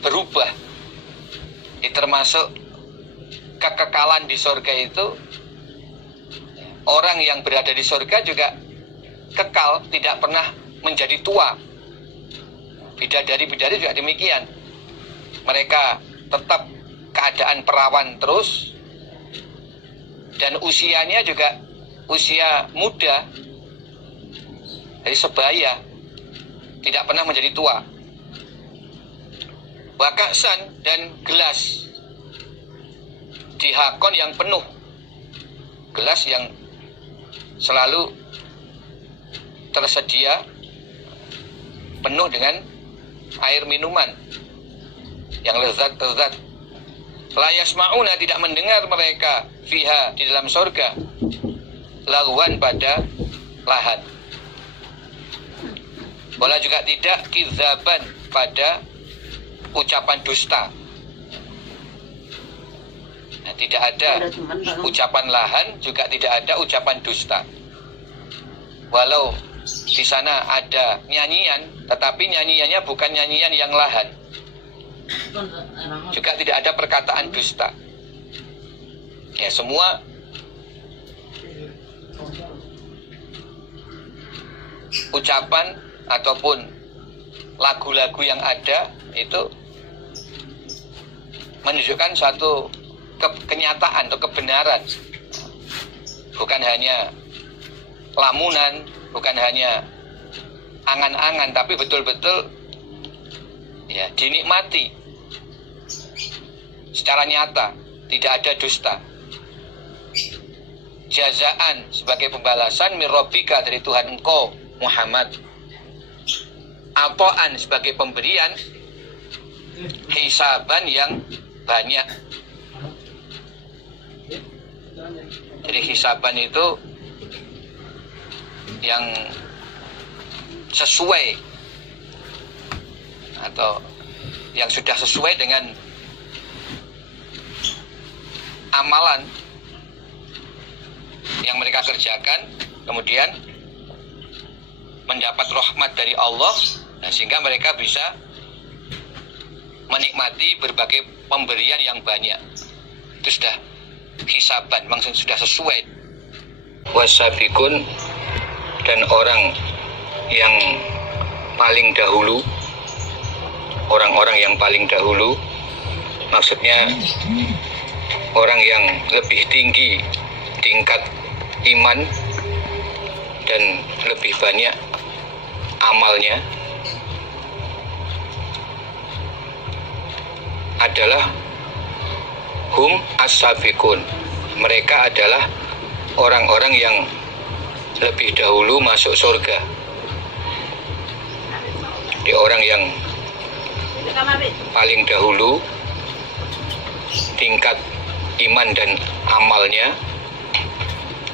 berubah. Termasuk kekekalan di surga itu, orang yang berada di surga juga kekal, tidak pernah menjadi tua. Bidadari-bidadari juga demikian. Mereka tetap keadaan perawan terus, dan usianya juga usia muda, dari sebaya, tidak pernah menjadi tua. Wakaksan dan gelas dihakon yang penuh, gelas yang selalu tersedia penuh dengan air minuman yang lezat-lezat. La yasma'una, tidak mendengar mereka fiha, di dalam surga, lagwan, pada lahan. Wala juga tidak kidzaban, pada ucapan dusta. Nah, tidak ada ucapan lahan, juga tidak ada ucapan dusta. Walau di sana ada nyanyian, tetapi nyanyiannya bukan nyanyian yang lahan. Juga tidak ada perkataan dusta. Ya, semua ucapan ataupun lagu-lagu yang ada itu menunjukkan suatu kenyataan atau kebenaran. Bukan hanya lamunan, bukan hanya angan-angan, tapi betul-betul ya dinikmati secara nyata, tidak ada dusta. Jazaan, sebagai pembalasan, mirrobika, dari Tuhan engkau Muhammad. Atoan, sebagai pemberian, hisaban, yang banyak. Jadi hisaban itu yang sesuai, atau yang sudah sesuai dengan amalan yang mereka kerjakan, kemudian mendapat rahmat dari Allah, sehingga mereka bisa menikmati berbagai pemberian yang banyak. Itu sudah hisaban, memang sudah sesuai. Wasabiqun, dan orang yang paling dahulu, orang-orang yang paling dahulu, maksudnya orang yang lebih tinggi tingkat iman dan lebih banyak amalnya, adalah hum as-sabiqun. Mereka adalah orang-orang yang lebih dahulu masuk surga. Di orang yang paling dahulu tingkat iman dan amalnya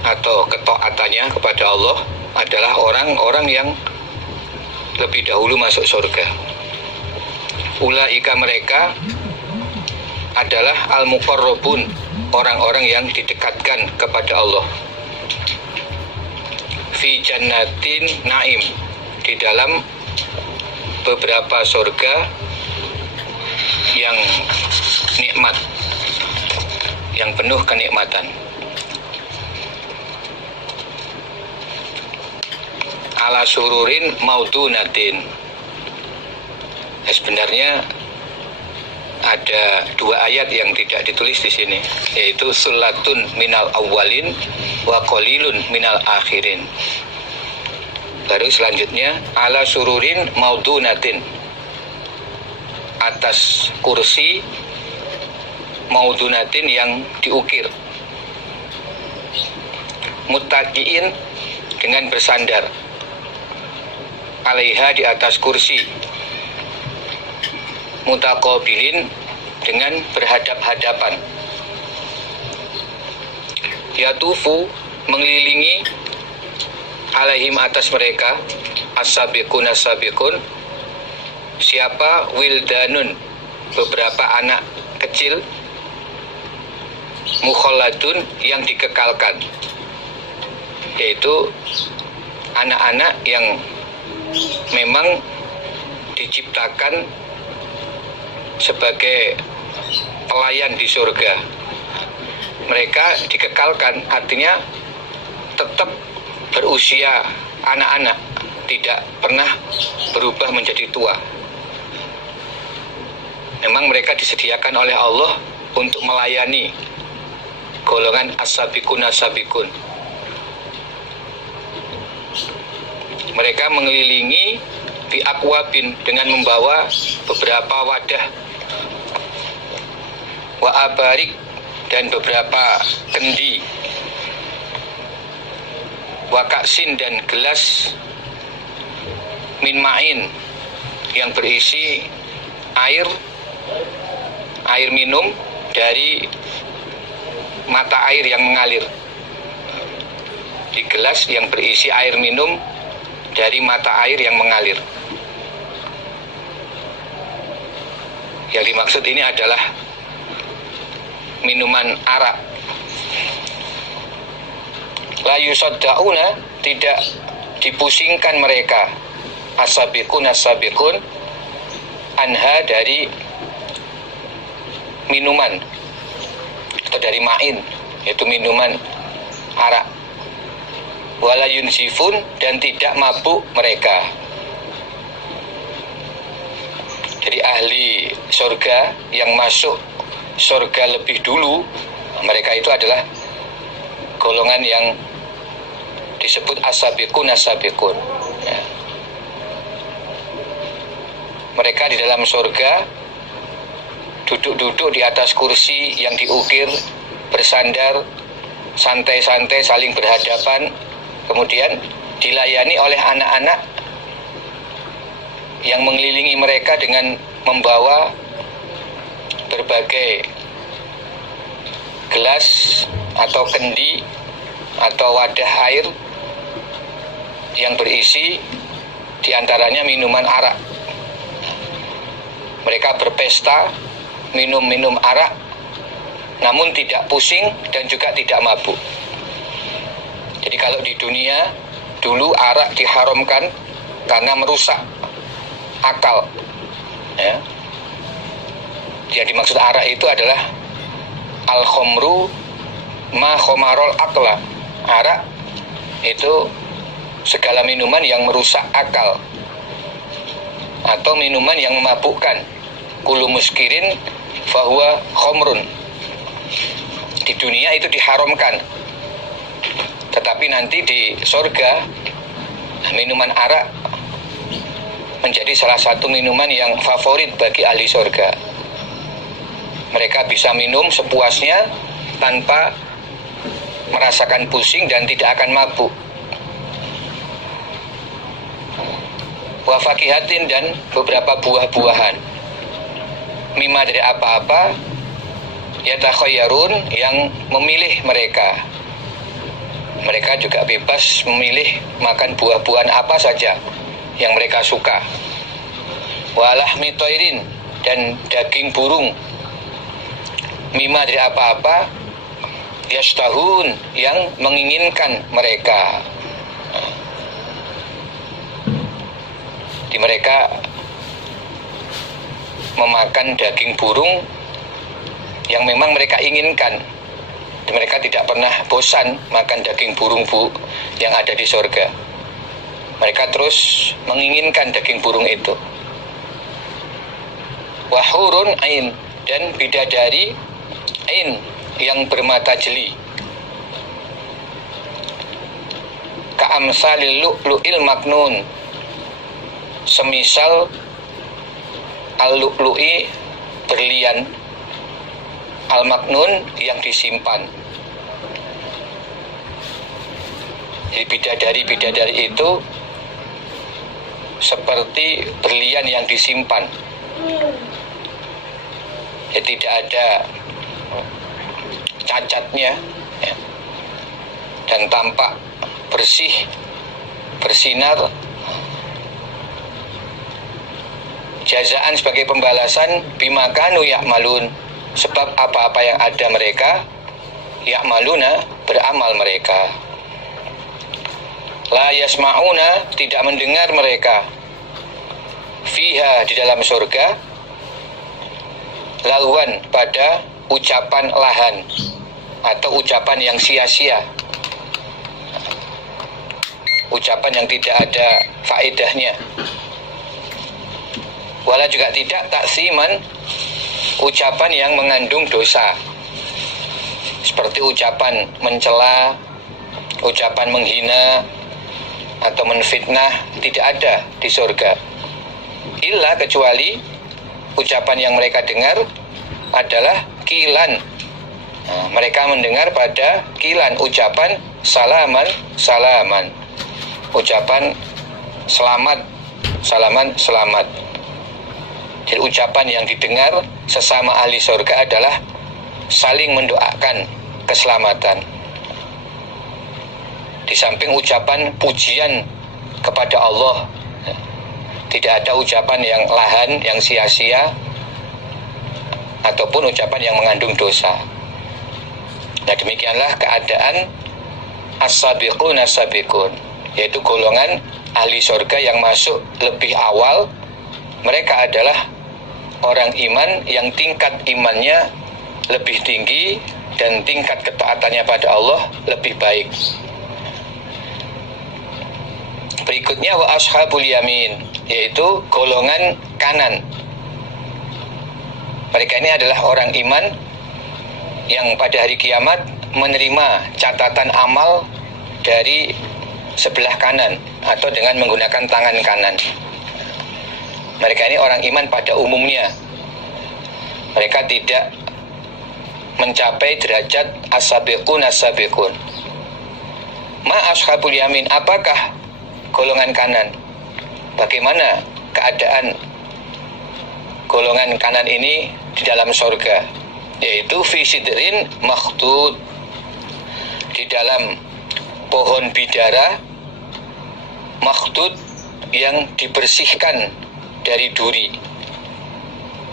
atau ketaatannya kepada Allah adalah orang-orang yang lebih dahulu masuk surga. Ulaika, mereka adalah al-muqarrabun, orang-orang yang didekatkan kepada Allah. Fi jannatin naim, di dalam beberapa surga yang nikmat, yang penuh kenikmatan. Ala sururin maudunatin. Sebenarnya ada dua ayat yang tidak ditulis di sini, yaitu sulatun minal awwalin wa qalilun minal akhirin. Baru selanjutnya ala sururin maudunatin, atas kursi maudunatin yang diukir, muttaqiin, dengan bersandar, alaiha, di atas kursi, mutaqabilin, dengan berhadap-hadapan, yatufu, mengelilingi, alaihim, atas mereka, as-sabiqun, as-sabiqun, siapa? Wildanun, beberapa anak kecil, mukhalladun, yang dikekalkan, yaitu anak-anak yang memang diciptakan sebagai pelayan di surga. Mereka dikekalkan, artinya tetap berusia anak-anak, tidak pernah berubah menjadi tua. Memang mereka disediakan oleh Allah untuk melayani golongan as-sabiqun as-sabiqun. Mereka mengelilingi bi akwabin dengan membawa beberapa wadah, wa abarik dan beberapa kendi, wa kaksin dan gelas, min ma'in yang berisi air minum dari mata air yang mengalir. Di gelas yang berisi air minum dari mata air yang mengalir. Yang dimaksud ini adalah minuman arak. La yusaddauna, tidak dipusingkan mereka, as-sabiqun as-sabiqun, anha dari minuman atau dari ma'in, yaitu minuman arak. Wala yunsifun, dan tidak mabuk mereka. Jadi ahli surga yang masuk surga lebih dulu, mereka itu adalah golongan yang disebut as-sabiqun as-sabiqun, ya. Mereka di dalam surga duduk-duduk di atas kursi yang diukir, bersandar, santai-santai saling berhadapan, kemudian dilayani oleh anak-anak yang mengelilingi mereka dengan membawa berbagai gelas atau kendi atau wadah air yang berisi diantaranya minuman arak. Mereka berpesta minum arak, namun tidak pusing dan juga tidak mabuk. Jadi kalau di dunia dulu arak diharamkan karena merusak akal, ya. Yang dimaksud arak itu adalah al-khomru ma khomarol akla. Arak itu segala minuman yang merusak akal atau minuman yang memabukkan. Kullu muskirin fahuwa khomrun. Di dunia itu diharamkan, tetapi nanti di surga minuman arak menjadi salah satu minuman yang favorit bagi ahli surga. Mereka bisa minum sepuasnya tanpa merasakan pusing dan tidak akan mabuk. Wa fakihatin, dan beberapa buah-buahan. Mimma, dari apa-apa, yatakhayyarun, yang memilih mereka. Mereka juga bebas memilih makan buah-buahan apa saja yang mereka suka. Wa lahmi thairin, dan daging burung. Mimma, dari apa-apa, yastahun, yang menginginkan mereka. Di mereka memakan daging burung yang memang mereka inginkan. Mereka tidak pernah bosan makan daging burung yang ada di surga. Mereka terus menginginkan daging burung itu. Wahurun ain, dan bidadari ain yang bermata jeli. Ka'amsalil lu'lu'il maknun, semisal al-lu'lu'i, berlian, al-maknun, yang disimpan. Jadi bidadari-bidadari itu seperti berlian yang disimpan. Ya, tidak ada cacatnya, ya, dan tampak bersih, bersinar. Jazaan, sebagai pembalasan, bima kanu ya'malun, sebab apa-apa yang ada mereka, ya'maluna, beramal mereka. La yasma'una, tidak mendengar mereka, fiha, di dalam surga, lawan, pada ucapan lahan atau ucapan yang sia-sia, ucapan yang tidak ada faedahnya. Wala, juga tidak taksiman, ucapan yang mengandung dosa, seperti ucapan mencela, ucapan menghina, atau menfitnah, tidak ada di surga. Illa, kecuali ucapan yang mereka dengar adalah kilan. Nah, mereka mendengar pada kilan, ucapan salaman, salaman, ucapan selamat, salaman, selamat. Jadi ucapan yang didengar sesama ahli surga adalah saling mendoakan keselamatan. Di samping ucapan pujian kepada Allah, tidak ada ucapan yang lahan, yang sia-sia, ataupun ucapan yang mengandung dosa. Nah, demikianlah keadaan as-sabiqun as-sabiqun, yaitu golongan ahli surga yang masuk lebih awal. Mereka adalah orang iman yang tingkat imannya lebih tinggi dan tingkat ketaatannya pada Allah lebih baik. Berikutnya wa ashabul yamin, yaitu golongan kanan. Mereka ini adalah orang iman yang pada hari kiamat menerima catatan amal dari sebelah kanan atau dengan menggunakan tangan kanan. Mereka ini orang iman pada umumnya. Mereka tidak mencapai derajat as-sabiqun as-sabiqun. Ma ashabul yamin, apakah golongan kanan? Bagaimana keadaan golongan kanan ini di dalam surga? Yaitu fi sidrin makhdud, di dalam pohon bidara makhdud yang dibersihkan dari duri,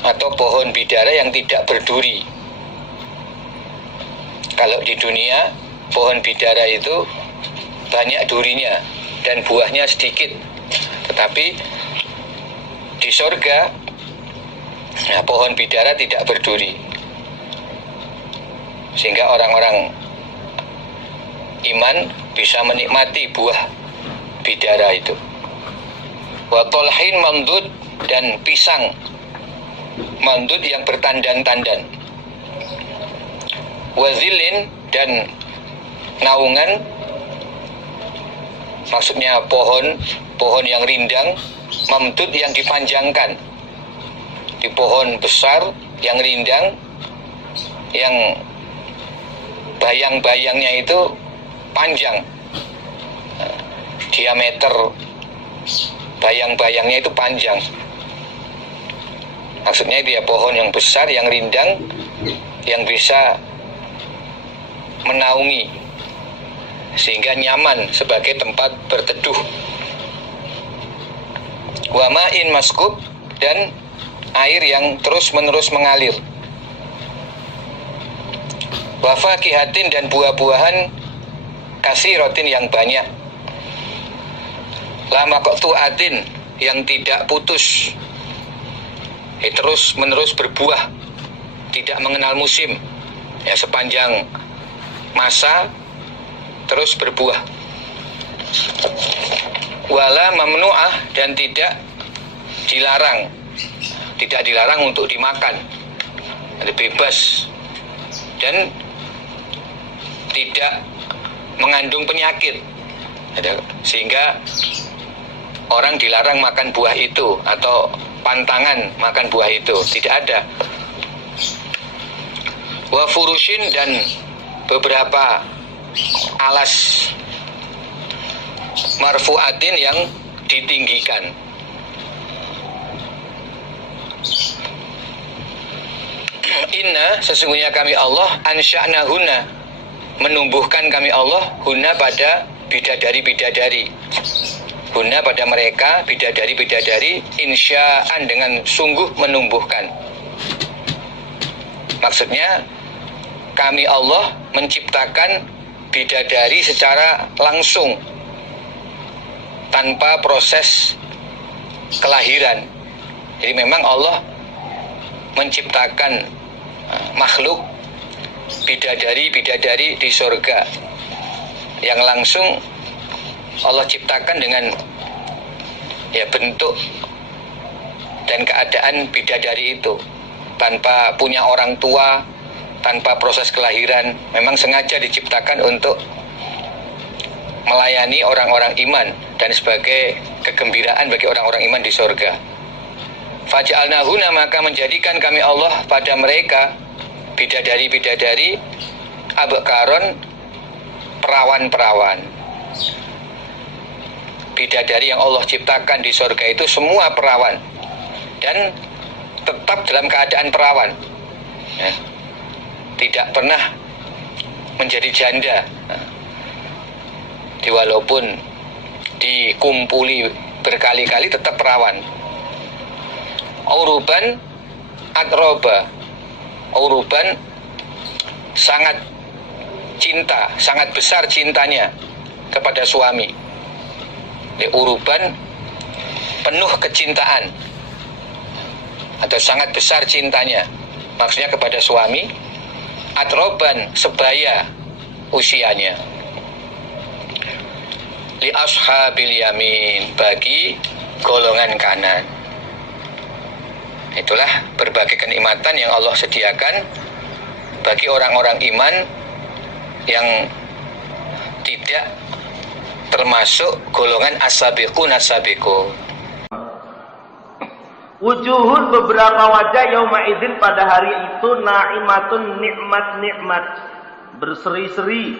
atau pohon bidara yang tidak berduri. Kalau di dunia pohon bidara itu banyak durinya dan buahnya sedikit, tetapi di surga, nah, pohon bidara tidak berduri, sehingga orang-orang iman bisa menikmati buah bidara itu. Wa tolhin mamdud, dan pisang mamdud yang bertandan-tandan. Wa zilin, dan naungan, maksudnya pohon yang rindang, mamdud yang dipanjangkan. Di pohon besar yang rindang, yang bayang-bayangnya itu panjang, diameter bayang-bayangnya itu panjang. Maksudnya dia pohon yang besar, yang rindang, yang bisa menaungi sehingga nyaman sebagai tempat berteduh. Wa ma'in maskub, dan air yang terus-menerus mengalir. Wa fakihatin, dan buah-buahan kasiratin yang banyak. La maqtu'atin, yang tidak putus, terus menerus berbuah, tidak mengenal musim, ya, sepanjang masa terus berbuah. Wala mamnu'ah, dan tidak dilarang untuk dimakan, ada bebas, dan tidak mengandung penyakit, sehingga orang dilarang makan buah itu atau pantangan makan buah itu, tidak ada. Wa furushin, dan beberapa alas marfu'atin yang ditinggikan. Inna, sesungguhnya kami Allah, ansya'nahunna, menumbuhkan kami Allah, hunna pada bidadari-bidadari, hunna pada mereka, bidadari-bidadari, insya'an, dengan sungguh menumbuhkan. Maksudnya kami Allah menciptakan bidadari secara langsung, tanpa proses kelahiran. Jadi memang Allah menciptakan makhluk bidadari-bidadari di surga yang langsung Allah ciptakan dengan bentuk dan keadaan bidadari itu. tanpa punya orang tua, tanpa proses kelahiran, memang sengaja diciptakan untuk melayani orang-orang iman dan sebagai kegembiraan bagi orang-orang iman di surga. Faj'alnahuna, maka menjadikan kami Allah pada mereka bidadari-bidadari, abkaron, perawan-perawan. Bidadari yang Allah ciptakan di surga itu semua perawan dan tetap dalam keadaan perawan, ya. Tidak pernah menjadi janda, walaupun dikumpuli berkali-kali tetap perawan. Uruban atroba, uruban sangat cinta, sangat besar cintanya kepada suami. Uruban penuh kecintaan atau sangat besar cintanya, maksudnya kepada suami. Atroban sebaya usianya. Li ashabil yamin, bagi golongan kanan. Itulah berbagai kenikmatan yang Allah sediakan bagi orang-orang iman yang tidak termasuk golongan as-sabiqun as-sabiqun. Wujuhun, beberapa wajah yauma idzin pada hari itu na'imatun, nikmat-nikmat, berseri-seri,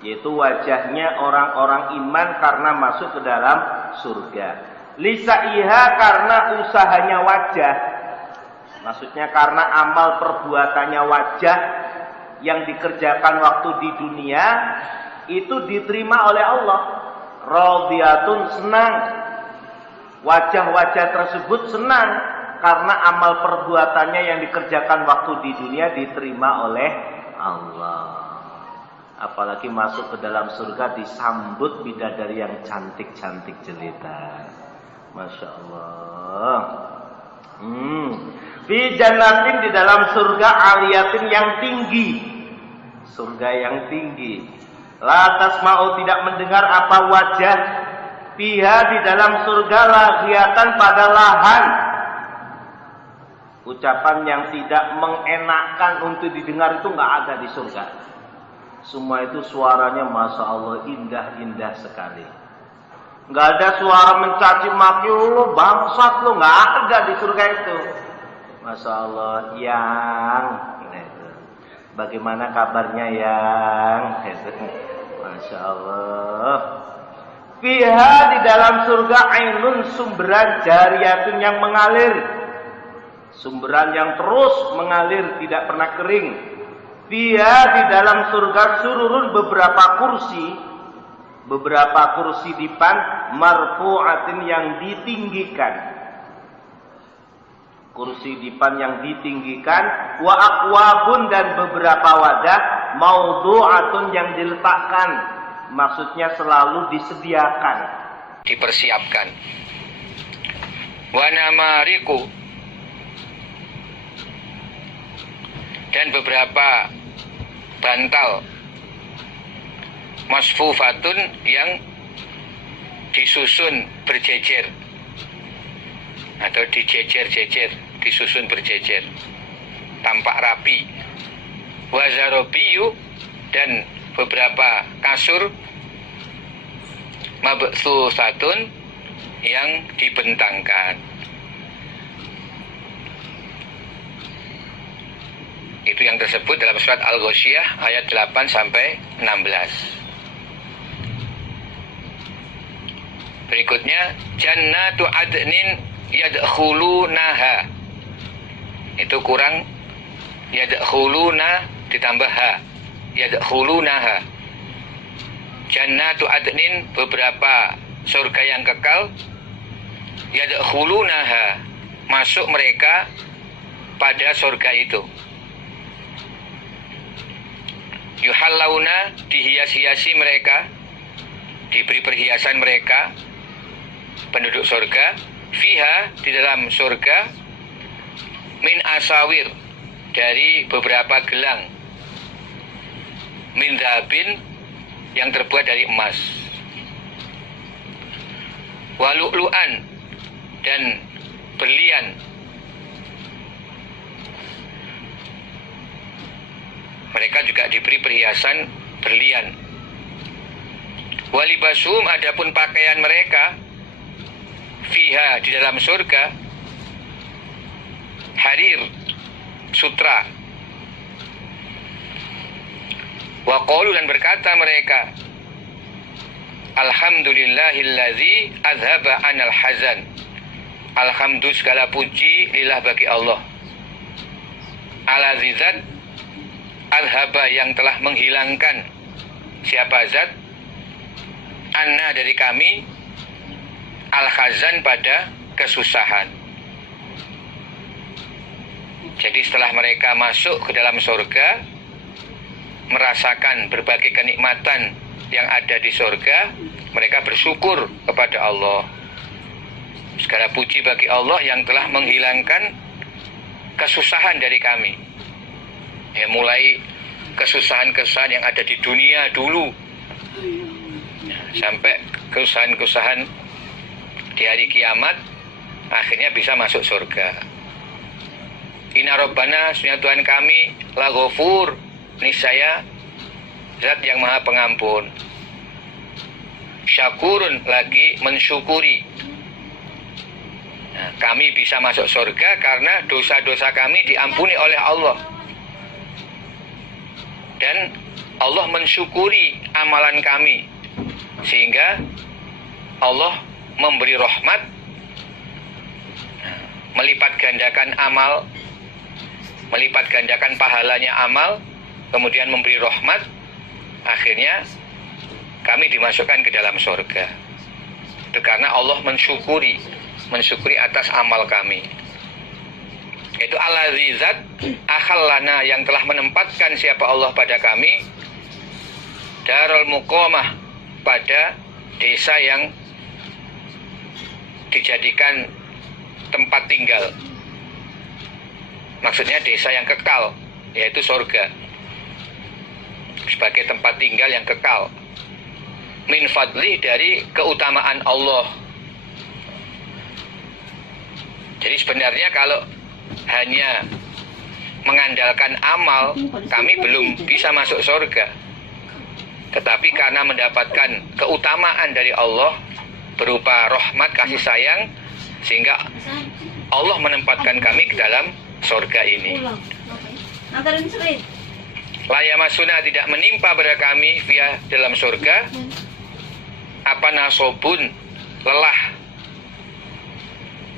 yaitu wajahnya orang-orang iman karena masuk ke dalam surga. Lisaiha, karena usahanya wajah, maksudnya karena amal perbuatannya wajah yang dikerjakan waktu di dunia itu diterima oleh Allah. Radiyatun, senang. Wajah-wajah tersebut senang karena amal perbuatannya yang dikerjakan waktu di dunia diterima oleh Allah. Apalagi masuk ke dalam surga disambut bidadari yang cantik-cantik jelita. Masya Allah. Fi jannatin, di dalam surga, aliyatin, yang tinggi. Surga yang tinggi. La tasma'u, tidak mendengar apa wajah. Fiha, di dalam surga, laghiyatan, pada lahan. Ucapan yang tidak mengenakan untuk didengar itu nggak ada di surga. Semua itu suaranya Masya Allah indah-indah sekali. Nggak ada suara mencaci maki, lo bangsat lo, nggak ada di surga itu. Masya Allah. Yang bagaimana kabarnya yang? Masya Allah. Fiha, di dalam surga, ainun, sumberan, jariyatun, yang mengalir. Sumberan yang terus mengalir, tidak pernah kering. Fiha, di dalam surga, sururun, beberapa kursi dipan, marfu'atin, yang ditinggikan. Kursi dipan yang ditinggikan, wa akwabun, dan beberapa wadah, maudu'atun, yang diletakkan. Maksudnya selalu disediakan, dipersiapkan. Wa namariku, dan beberapa bantal, masfufatun, yang disusun berjejer atau dijejer-jejer, disusun berjejer, tampak rapi. Wa zarobiyu, dan beberapa kasur, mabtsusatun, yang dibentangkan. Itu yang tersebut dalam surat Al-Ghasyiyah ayat 8 sampai 16. Berikutnya, jannatu adnin yadkhulunaha. Itu kurang yadkhuluna ditambah ha. Yadkhulunaha. Jannatu adnin, beberapa surga yang kekal. Yadkhulunaha, masuk mereka pada surga itu. Yuhallawna, dihias-hiasi mereka, diberi perhiasan mereka, penduduk surga. Fiha, di dalam surga, min asawir, dari beberapa gelang, min dhabin, yang terbuat dari emas, walu'lu'an, dan berlian, mereka juga diberi perhiasan berlian. Walibasum, adapun pakaian mereka fiha, di dalam surga, harir, sutra. Wa qalu, dan berkata mereka, alhamdulillahillazi azhaba anal hazan. Alhamdulillah, segala puji lillah bagi Allah. Alazi, zat, azhaba, yang telah menghilangkan. Siapa zat? Anna, dari kami, al-khazan, pada kesusahan. Jadi setelah mereka masuk ke dalam surga, merasakan berbagai kenikmatan yang ada di surga, mereka bersyukur kepada Allah. Segala puji bagi Allah yang telah menghilangkan kesusahan dari kami. Ya, mulai kesusahan-kesusahan yang ada di dunia dulu, sampai kesusahan-kesusahan di hari kiamat, akhirnya bisa masuk surga. Inna Rabbana, sesungguhnya Tuhan kami, la ghafur, niscaya zat yang maha pengampun. Syakurun, lagi mensyukuri. Nah, kami bisa masuk surga karena dosa-dosa kami diampuni oleh Allah. Dan Allah mensyukuri amalan kami, sehingga Allah memberi rahmat, melipat gandakan amal, melipat gandakan pahalanya amal, kemudian memberi rahmat, akhirnya kami dimasukkan ke dalam surga. Itu karena Allah mensyukuri atas amal kami. Itu allazi, zat, akhallana, yang telah menempatkan siapa Allah pada kami, darul muqamah, pada desa yang dijadikan tempat tinggal. Maksudnya desa yang kekal, yaitu surga, sebagai tempat tinggal yang kekal. Min fadli, dari keutamaan Allah. Jadi sebenarnya kalau hanya mengandalkan amal, kami belum bisa masuk surga. Tetapi karena mendapatkan keutamaan dari Allah berupa rahmat, kasih sayang, sehingga Allah menempatkan kami ke dalam surga ini. Layamasuna, tidak menimpa pada kami via dalam surga apa nasobun, lelah.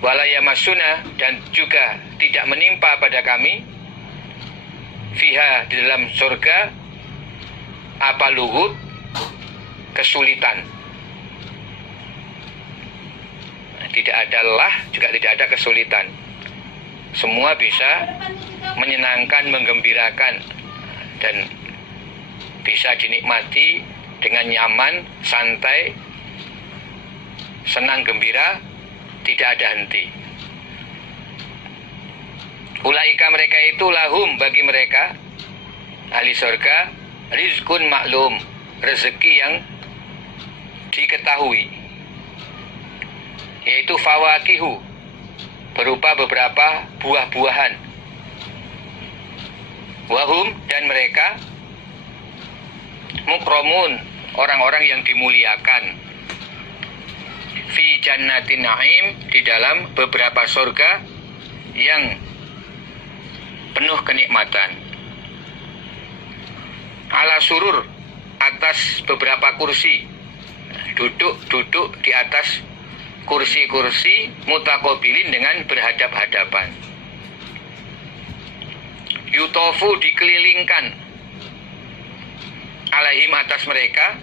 Walayamasuna, dan juga tidak menimpa pada kami fiha, di dalam surga, apa luhut, kesulitan. Tidak ada lelah, juga tidak ada kesulitan. Semua bisa menyenangkan, menggembirakan, dan bisa dinikmati dengan nyaman, santai, senang, gembira, tidak ada henti. Ulaika, mereka itu, lahum, bagi mereka, ahli surga, rizkun maklum, rezeki yang diketahui, yaitu fawakihu, berupa beberapa buah-buahan. Wahum, dan mereka, mukromun, orang-orang yang dimuliakan, fi jannatin na'im, di dalam beberapa surga yang penuh kenikmatan. Ala surur, atas beberapa kursi, duduk di atas kursi-kursi, mutakobilin, dengan berhadap-hadapan. Yutofu, dikelilingkan, alaihim, atas mereka,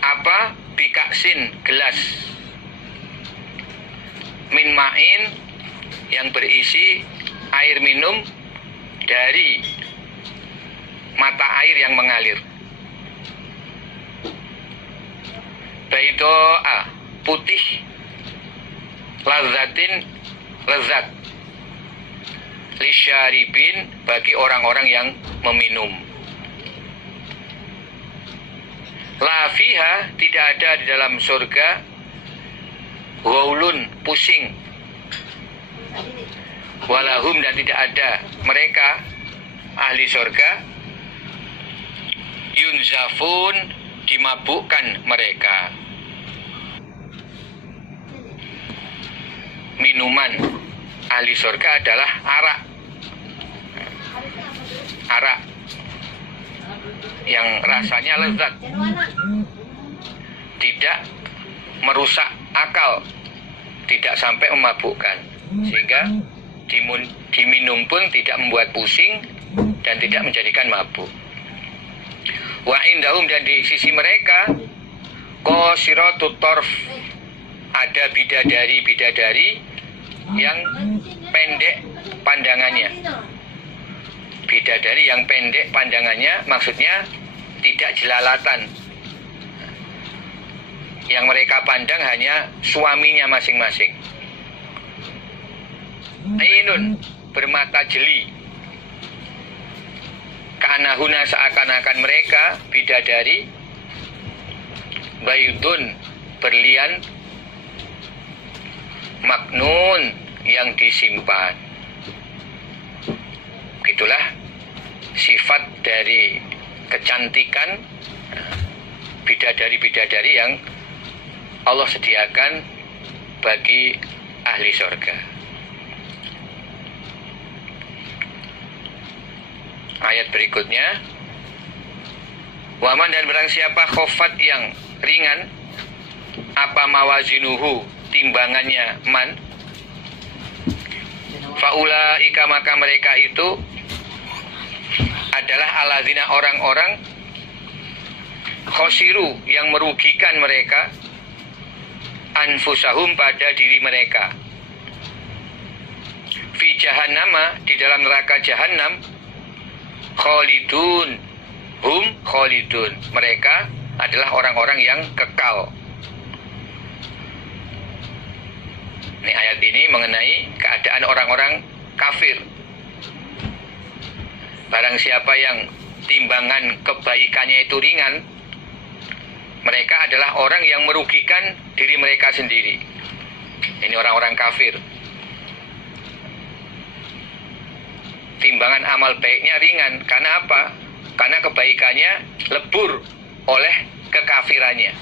apa, bikaksin, gelas, min ma'in, yang berisi air minum dari mata air yang mengalir. Baidoa, putih, lazatin, lezat, lisyaribin, bagi orang-orang yang meminum. La fiha, tidak ada di dalam surga, waulun, pusing, walahum, dan tidak ada mereka, ahli surga, yunzafun, dimabukkan mereka. Minuman ahli surga adalah arak. Arak yang rasanya lezat, tidak merusak akal, tidak sampai memabukkan, sehingga diminum pun tidak membuat pusing dan tidak menjadikan mabuk. Wa indahum, dan di sisi mereka, qasiratut tarf, ada bidadari-bidadari yang pendek pandangannya. Bidadari yang pendek pandangannya maksudnya tidak jelalatan. Yang mereka pandang hanya suaminya masing-masing. Ainun, bermata jeli. Kanahuna, seakan-akan mereka bidadari, baydun, berlian, maknun, yang disimpan. Begitulah sifat dari kecantikan bidadari-bidadari yang Allah sediakan bagi ahli surga. Ayat berikutnya, waman, dan barang siapa khofat yang ringan, apa mawazinuhu, timbangannya man, faulaika, maka mereka itu adalah aladzina, orang-orang, khosiru, yang merugikan mereka, anfusahum, pada diri mereka, fi jahannama, di dalam neraka jahanam, khalidun, hum khalidun, mereka adalah orang-orang yang kekal. Ini ayat ini mengenai keadaan orang-orang kafir. Barang siapa yang timbangan kebaikannya itu ringan, mereka adalah orang yang merugikan diri mereka sendiri. Ini orang-orang kafir. Timbangan amal baiknya ringan. Karena apa? Karena kebaikannya lebur oleh kekafirannya.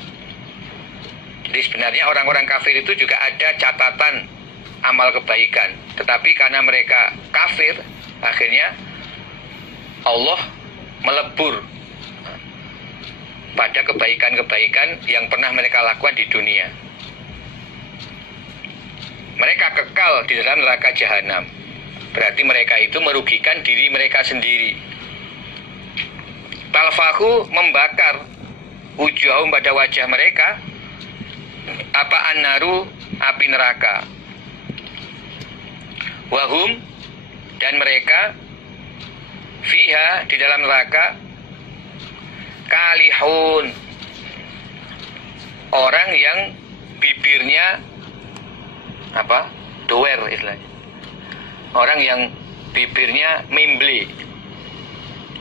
Jadi sebenarnya orang-orang kafir itu juga ada catatan amal kebaikan. Tetapi karena mereka kafir, akhirnya Allah melebur pada kebaikan-kebaikan yang pernah mereka lakukan di dunia. Mereka kekal di dalam neraka jahanam. Berarti mereka itu merugikan diri mereka sendiri. Talfahu, membakar, wujuhum, pada wajah mereka, apa annaru, api neraka. Wahum, dan mereka, fiha, di dalam neraka, kalihun, orang yang bibirnya apa? Doer istilahnya. Orang yang bibirnya memble.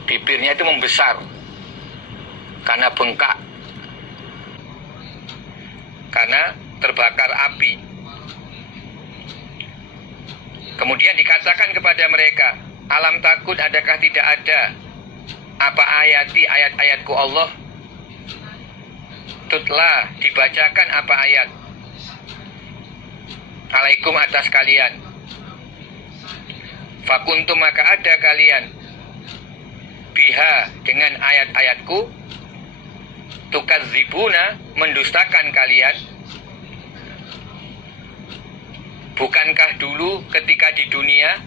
Bibirnya itu membesar karena bengkak, karena terbakar api. Kemudian dikatakan kepada mereka, alam takut, adakah tidak ada apa ayati, ayat-ayatku Allah, tutla, dibacakan apa ayat, alaikum, atas kalian, fakuntum, maka ada kalian, biha, dengan ayat-ayatku, tukadzibuna, mendustakan kalian. Bukankah dulu ketika di dunia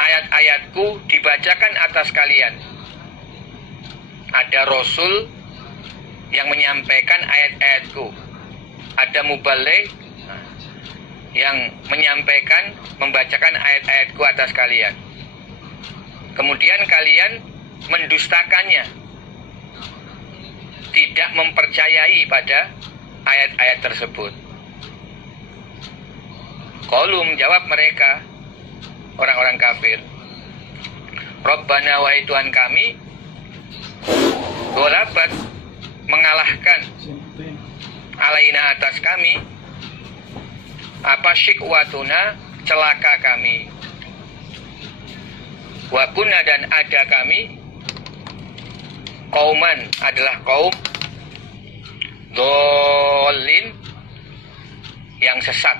ayat-ayatku dibacakan atas kalian? Ada Rasul yang menyampaikan ayat-ayatku, ada mubaligh yang menyampaikan, membacakan ayat-ayatku atas kalian. Kemudian kalian mendustakannya, tidak mempercayai pada ayat-ayat tersebut. Qalu, menjawab mereka, orang-orang kafir, Rabbana, wahai Tuhan kami, ghalabat, mengalahkan, alaina, atas kami, apa syikwatuna, celaka kami. Wa kunna dan ada kami kauman adalah kaum dhalin yang sesat.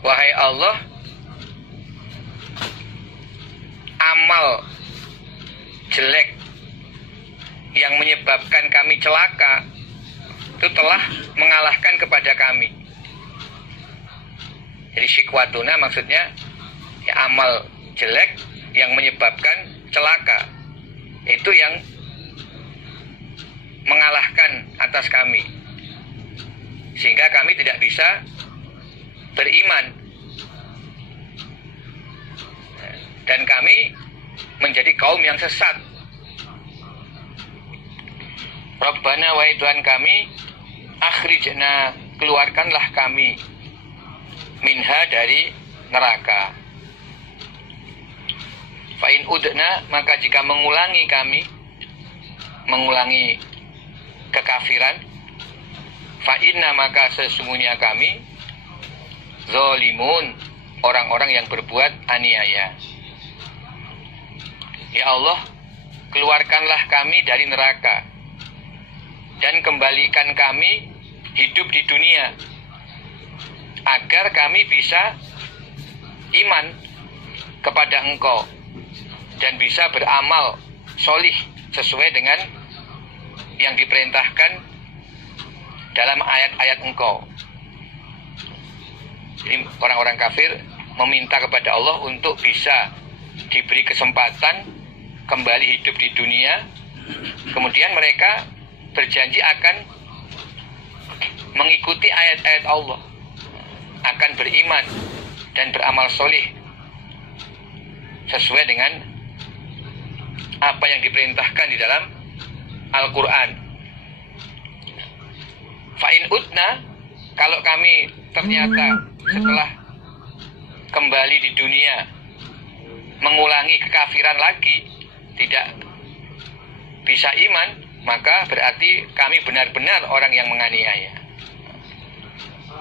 Wahai Allah, amal jelek yang menyebabkan kami celaka itu telah mengalahkan kepada kami. Jadi syikwatuna maksudnya ya, amal jelek yang menyebabkan celaka itu yang mengalahkan atas kami, sehingga kami tidak bisa beriman dan kami menjadi kaum yang sesat. Rabbana wahai Tuhan kami, akhrijna keluarkanlah kami minha dari neraka. Fa'in udna maka jika mengulangi kami mengulangi kekafiran, fa'inna maka sesungguhnya kami zalimun orang-orang yang berbuat aniaya. Ya Allah, keluarkanlah kami dari neraka dan kembalikan kami hidup di dunia agar kami bisa iman kepada Engkau dan bisa beramal solih sesuai dengan yang diperintahkan dalam ayat-ayat Engkau. Jadi orang-orang kafir meminta kepada Allah untuk bisa diberi kesempatan kembali hidup di dunia. Kemudian mereka berjanji akan mengikuti ayat-ayat Allah, akan beriman dan beramal solih sesuai dengan apa yang diperintahkan di dalam Al-Quran. Fa'in utna, kalau kami ternyata setelah kembali di dunia mengulangi kekafiran lagi, tidak bisa iman, maka berarti kami benar-benar orang yang menganiaya.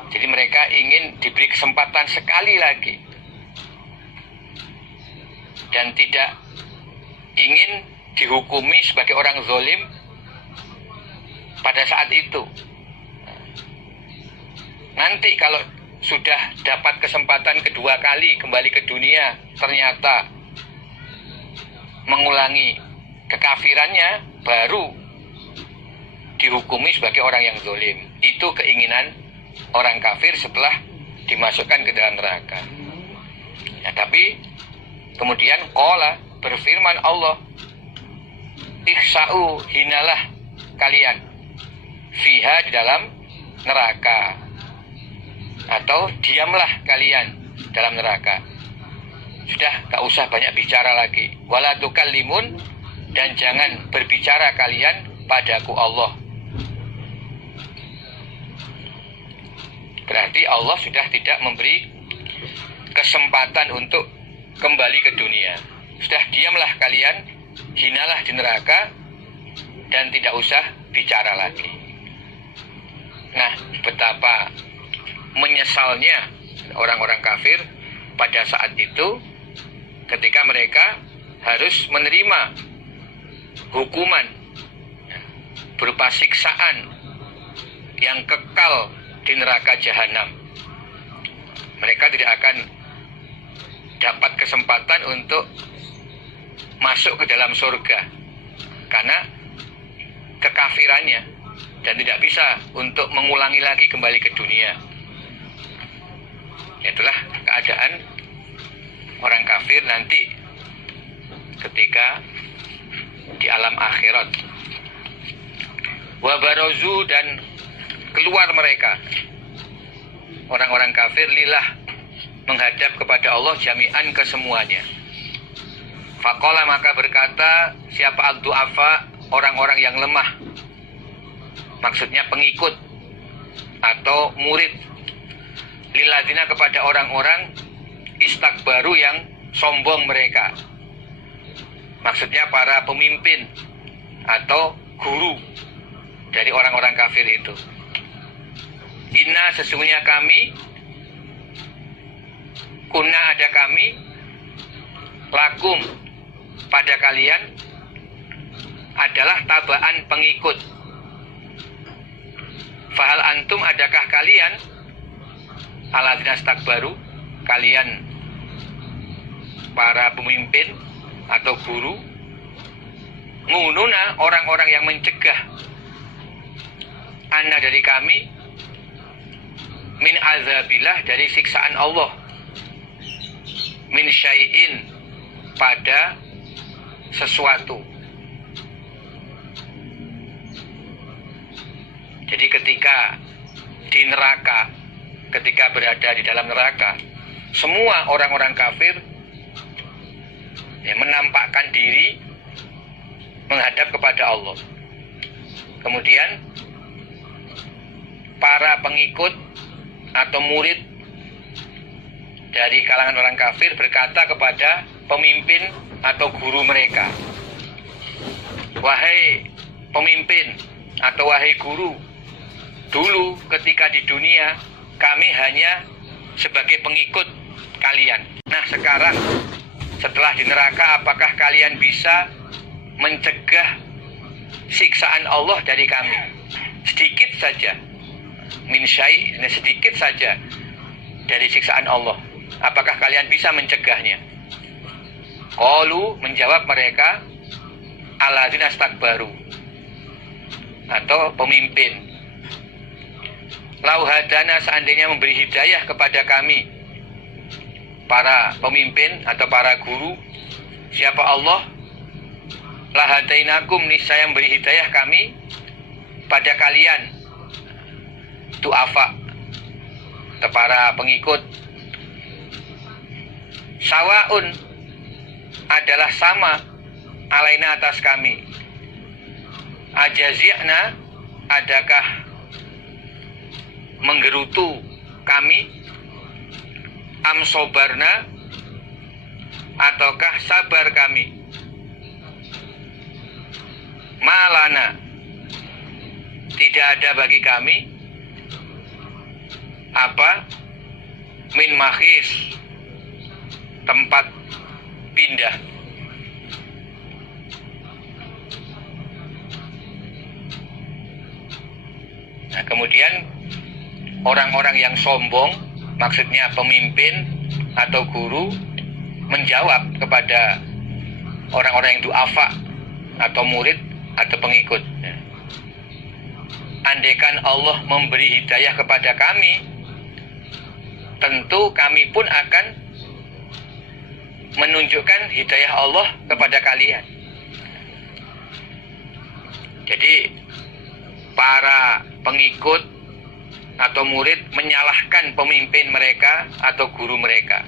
Jadi mereka ingin diberi kesempatan sekali lagi dan tidak ingin dihukumi sebagai orang zalim pada saat itu. Nanti kalau sudah dapat kesempatan kedua kali kembali ke dunia, ternyata mengulangi kekafirannya, baru dihukumi sebagai orang yang zalim. Itu keinginan orang kafir setelah dimasukkan ke dalam neraka. Ya, tapi kemudian qala, berfirman Allah, ikhsa'u, hinalah kalian, fiha, di dalam neraka, atau diamlah kalian dalam neraka. Sudah, gak usah banyak bicara lagi. Wala tukallimun, dan jangan berbicara kalian padaku Allah. Berarti Allah sudah tidak memberi kesempatan untuk kembali ke dunia. Sudah, diamlah kalian, hinalah di neraka, dan tidak usah bicara lagi. Nah, betapa menyesalnya orang-orang kafir pada saat itu ketika mereka harus menerima hukuman berupa siksaan yang kekal di neraka jahanam. Mereka tidak akan dapat kesempatan untuk masuk ke dalam surga karena kekafirannya, dan tidak bisa untuk mengulangi lagi kembali ke dunia. Itulah keadaan orang kafir nanti ketika di alam akhirat. Wa barazu, dan keluar mereka orang-orang kafir lillah, menghadap kepada Allah jami'an kesemuanya. Faqala, maka berkata siapa ad-du'afa, orang-orang yang lemah, maksudnya pengikut atau murid, lilladzina, kepada orang-orang istakbaru yang sombong mereka, maksudnya para pemimpin atau guru dari orang-orang kafir itu. Inna, sesungguhnya kami, Kuna ada kami, lakum pada kalian adalah tabaan pengikut. Fahal antum adakah kalian alladzina istakbaru, kalian para pemimpin atau guru, ngununa orang-orang yang mencegah anna dari kami, min azabillah dari siksaan Allah, min syai'in pada sesuatu. Jadi ketika di neraka, ketika berada di dalam neraka, semua orang-orang kafir menampakkan diri menghadap kepada Allah. Kemudian para pengikut atau murid dari kalangan orang kafir berkata kepada pemimpin atau guru mereka, wahai pemimpin atau wahai guru, dulu ketika di dunia kami hanya sebagai pengikut kalian. Nah sekarang setelah di neraka, apakah kalian bisa mencegah siksaan Allah dari kami? Sedikit saja, min syai', sedikit saja dari siksaan Allah. Apakah kalian bisa mencegahnya? Qalu, menjawab mereka, alladzina istakbaru, atau pemimpin, lau hadana, seandainya memberi hidayah kepada kami, para pemimpin atau para guru, siapa Allah, lahadainakum, niscaya memberi hidayah kami pada kalian, du'afa, atau para pengikut. Sawaun, adalah sama, alaina, atas kami, ajazi'na, adakah menggerutu kami, am sobarna, ataukah sabar kami, malana, tidak ada bagi kami apa, min mahis, tempat pindah. Nah kemudian orang-orang yang sombong, maksudnya pemimpin atau guru, menjawab kepada orang-orang yang du'afa atau murid atau pengikut, andaikan Allah memberi hidayah kepada kami, tentu kami pun akan menunjukkan hidayah Allah kepada kalian. Jadi para pengikut atau murid menyalahkan pemimpin mereka atau guru mereka.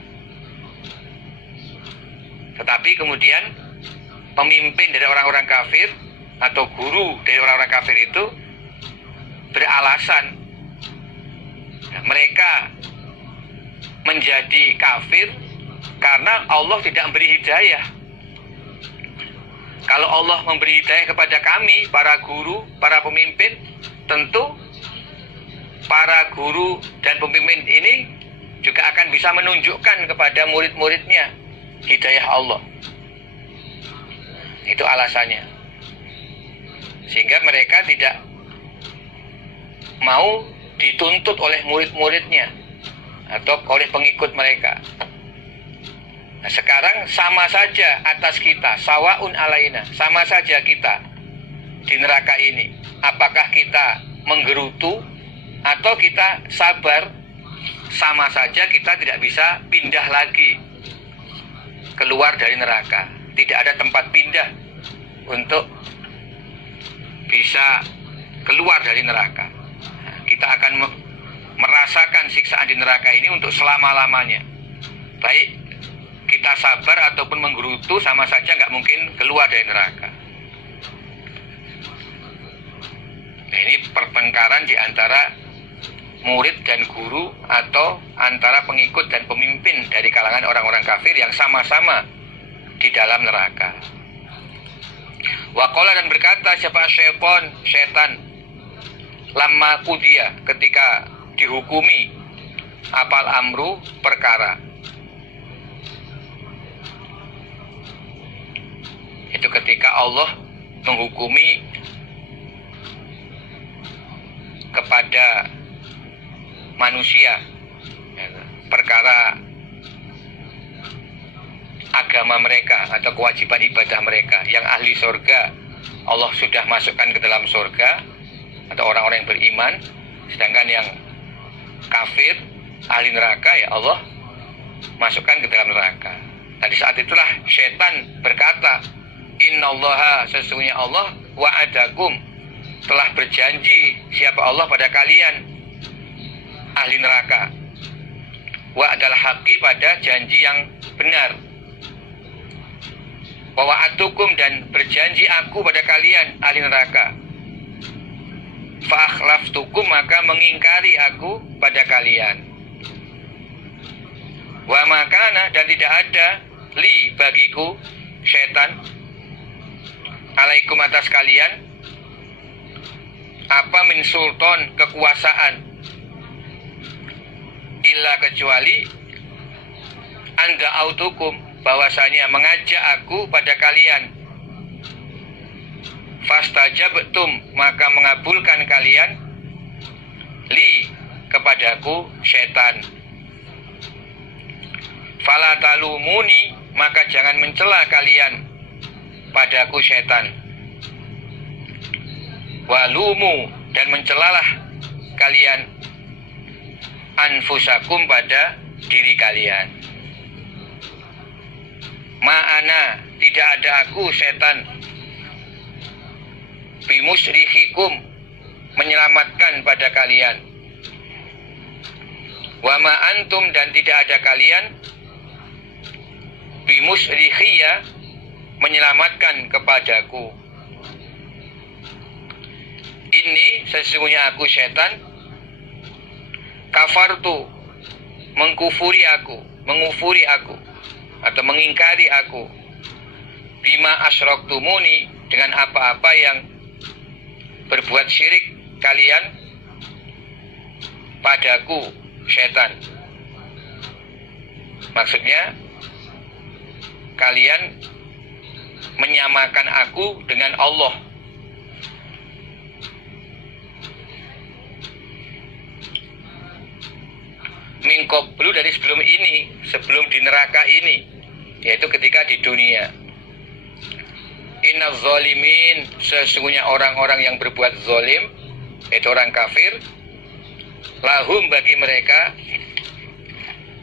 Tetapi kemudian pemimpin dari orang-orang kafir atau guru dari orang-orang kafir itu beralasan mereka menjadi kafir karena Allah tidak memberi hidayah. Kalau Allah memberi hidayah kepada kami, para guru, para pemimpin, tentu para guru dan pemimpin ini juga akan bisa menunjukkan kepada murid-muridnya hidayah Allah. Itu alasannya. Sehingga mereka tidak mau dituntut oleh murid-muridnya atau oleh pengikut mereka. Nah, sekarang sama saja atas kita, sawaun alaina, sama saja kita di neraka ini. Apakah kita menggerutu atau kita sabar, sama saja kita tidak bisa pindah lagi keluar dari neraka. Tidak ada tempat pindah untuk bisa keluar dari neraka. Nah, kita akan merasakan siksaan di neraka ini untuk selama-lamanya. Baik kita sabar ataupun menggerutu, sama saja nggak mungkin keluar dari neraka. Nah, ini pertengkaran di antara murid dan guru atau antara pengikut dan pemimpin dari kalangan orang-orang kafir yang sama-sama di dalam neraka. Waqala, dan berkata siapa setan, lamma qudiya, ketika dihukumi apal amru perkara, Itu ketika Allah menghukumi kepada manusia perkara agama mereka atau kewajiban ibadah mereka. Yang ahli surga Allah sudah masukkan ke dalam surga atau orang-orang yang beriman, sedangkan yang kafir, ahli neraka, ya Allah masukkan ke dalam neraka. Nah, di saat itulah syaitan berkata, innallaha, sesungguhnya Allah, wa'adakum, telah berjanji, siapa Allah pada kalian, ahli neraka, wa'adal haqi, pada janji yang benar, wa wa'adukum, dan berjanji aku pada kalian, ahli neraka, fa'akhlaftukum, maka mengingkari aku pada kalian, wa makana, dan tidak ada li, bagiku, syaitan, alaikum, atas kalian, apa min sultan, kekuasaan, illa, kecuali anda autukum, bahwasanya mengajak aku pada kalian, fastajabtum, maka mengabulkan kalian, li, kepadaku, syaitan, fala talumuni, maka jangan mencela kalian padaku, syaitan, walumu, dan mencelalah kalian anfusakum, pada diri kalian. Ma'ana, tidak ada aku, syaitan, bimusrihikum, menyelamatkan pada kalian, wa ma antum, dan tidak ada kalian, bimusrihiyya, menyelamatkan kepadaku. Ini sesungguhnya aku, syaitan, kafartu, mengkufuri aku, mengufuri aku, atau mengingkari aku, bima asyraktumuni, dengan apa-apa yang berbuat syirik kalian padaku, syaitan. Maksudnya kalian menyamakan aku dengan Allah. Min qablu, dari sebelum ini, sebelum di neraka ini, yaitu ketika di dunia. Innaz zalimin, sesungguhnya orang-orang yang berbuat zalim, yaitu orang kafir, lahum, bagi mereka,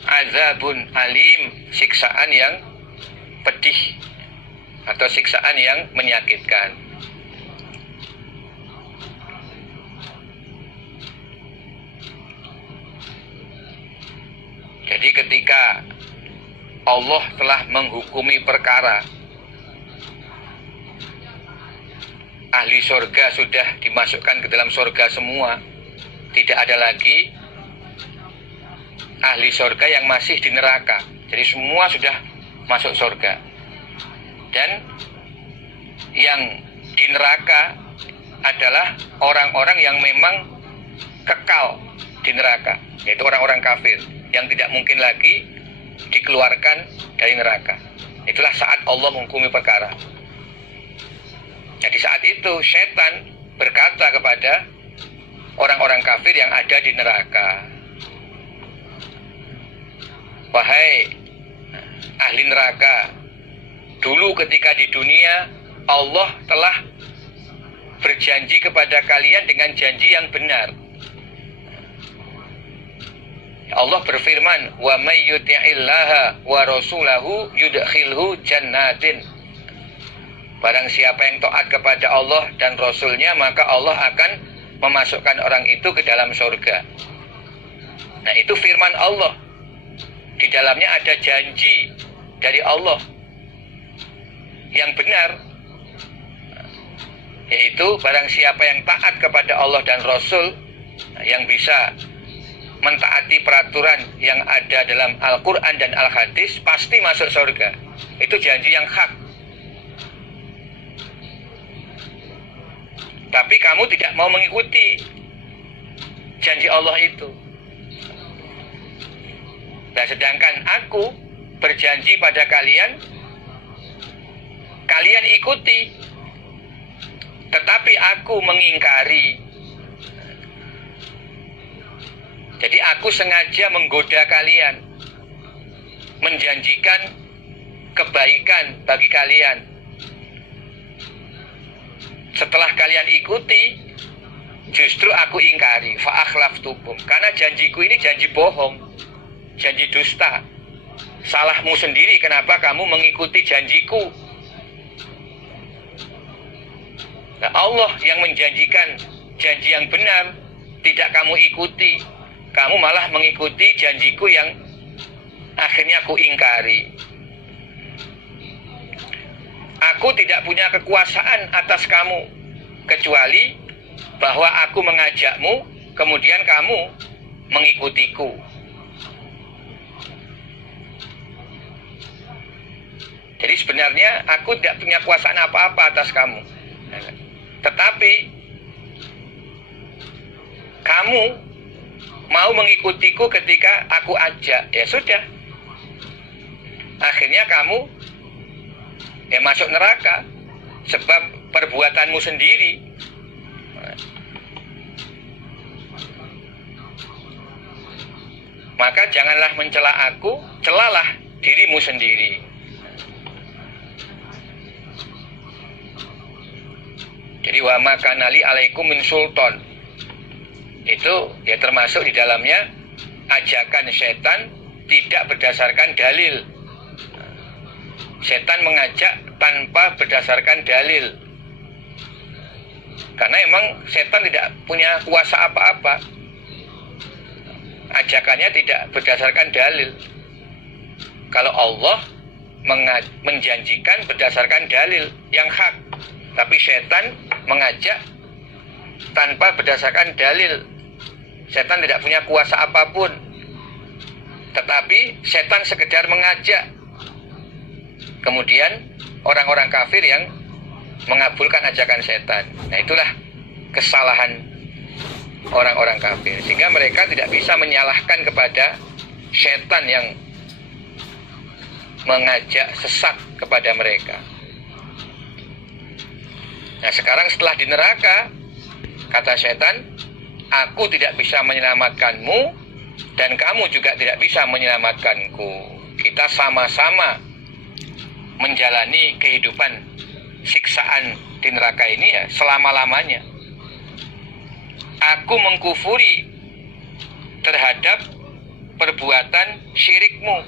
azabun alim, siksaan yang pedih atau siksaan yang menyakitkan. Jadi ketika Allah telah menghukumi perkara, ahli surga sudah dimasukkan ke dalam surga semua, tidak ada lagi ahli surga yang masih di neraka. Jadi semua sudah masuk surga. Dan yang di neraka adalah orang-orang yang memang kekal di neraka, yaitu orang-orang kafir yang tidak mungkin lagi dikeluarkan dari neraka. Itulah saat Allah menghukumi perkara. Jadi saat itu setan berkata kepada orang-orang kafir yang ada di neraka, wahai ahli neraka, dulu ketika di dunia Allah telah berjanji kepada kalian dengan janji yang benar. Allah berfirman, wa may yuti'illaha wa rasulahu yudkhilhu jannatin. Barang siapa yang taat kepada Allah dan Rasulnya, maka Allah akan memasukkan orang itu ke dalam surga. Nah, itu firman Allah. Di dalamnya ada janji dari Allah yang benar, yaitu barang siapa yang taat kepada Allah dan Rasul, yang bisa mentaati peraturan yang ada dalam Al-Quran dan Al-Hadis, pasti masuk surga. Itu janji yang hak. Tapi kamu tidak mau mengikuti janji Allah itu. Nah, sedangkan aku berjanji pada kalian kalian ikuti, tetapi aku mengingkari. Jadi aku sengaja menggoda kalian, menjanjikan kebaikan bagi kalian. Setelah kalian ikuti, justru aku ingkari. Fa'akhlaftukum. Karena janjiku ini janji bohong, janji dusta. Salahmu sendiri kenapa kamu mengikuti janjiku. Nah, Allah yang menjanjikan janji yang benar, tidak kamu ikuti. Kamu malah mengikuti janjiku yang akhirnya aku ingkari. Aku tidak punya kekuasaan atas kamu, kecuali bahwa aku mengajakmu, kemudian kamu mengikutiku. Jadi sebenarnya aku tidak punya kuasaan apa-apa atas kamu. Tetapi kamu mau mengikutiku ketika aku ajak, ya sudah. Akhirnya kamu masuk neraka sebab perbuatanmu sendiri. Maka janganlah mencela aku, celalah dirimu sendiri. Jadi wa ma kana li alaikum min sultan. Itu ya termasuk di dalamnya ajakan setan tidak berdasarkan dalil. Setan mengajak tanpa berdasarkan dalil. Karena emang setan tidak punya kuasa apa-apa. Ajakannya tidak berdasarkan dalil. Kalau Allah menjanjikan berdasarkan dalil yang hak. Tapi setan mengajak tanpa berdasarkan dalil. Setan tidak punya kuasa apapun. Tetapi setan sekedar mengajak. Kemudian orang-orang kafir yang mengabulkan ajakan setan. Nah, itulah kesalahan orang-orang kafir. Sehingga mereka tidak bisa menyalahkan kepada setan yang mengajak sesat kepada mereka. Nah, sekarang setelah di neraka, kata setan, aku tidak bisa menyelamatkanmu dan kamu juga tidak bisa menyelamatkanku. Kita sama-sama menjalani kehidupan siksaan di neraka ini ya selama-lamanya. Aku mengkufuri terhadap perbuatan syirikmu.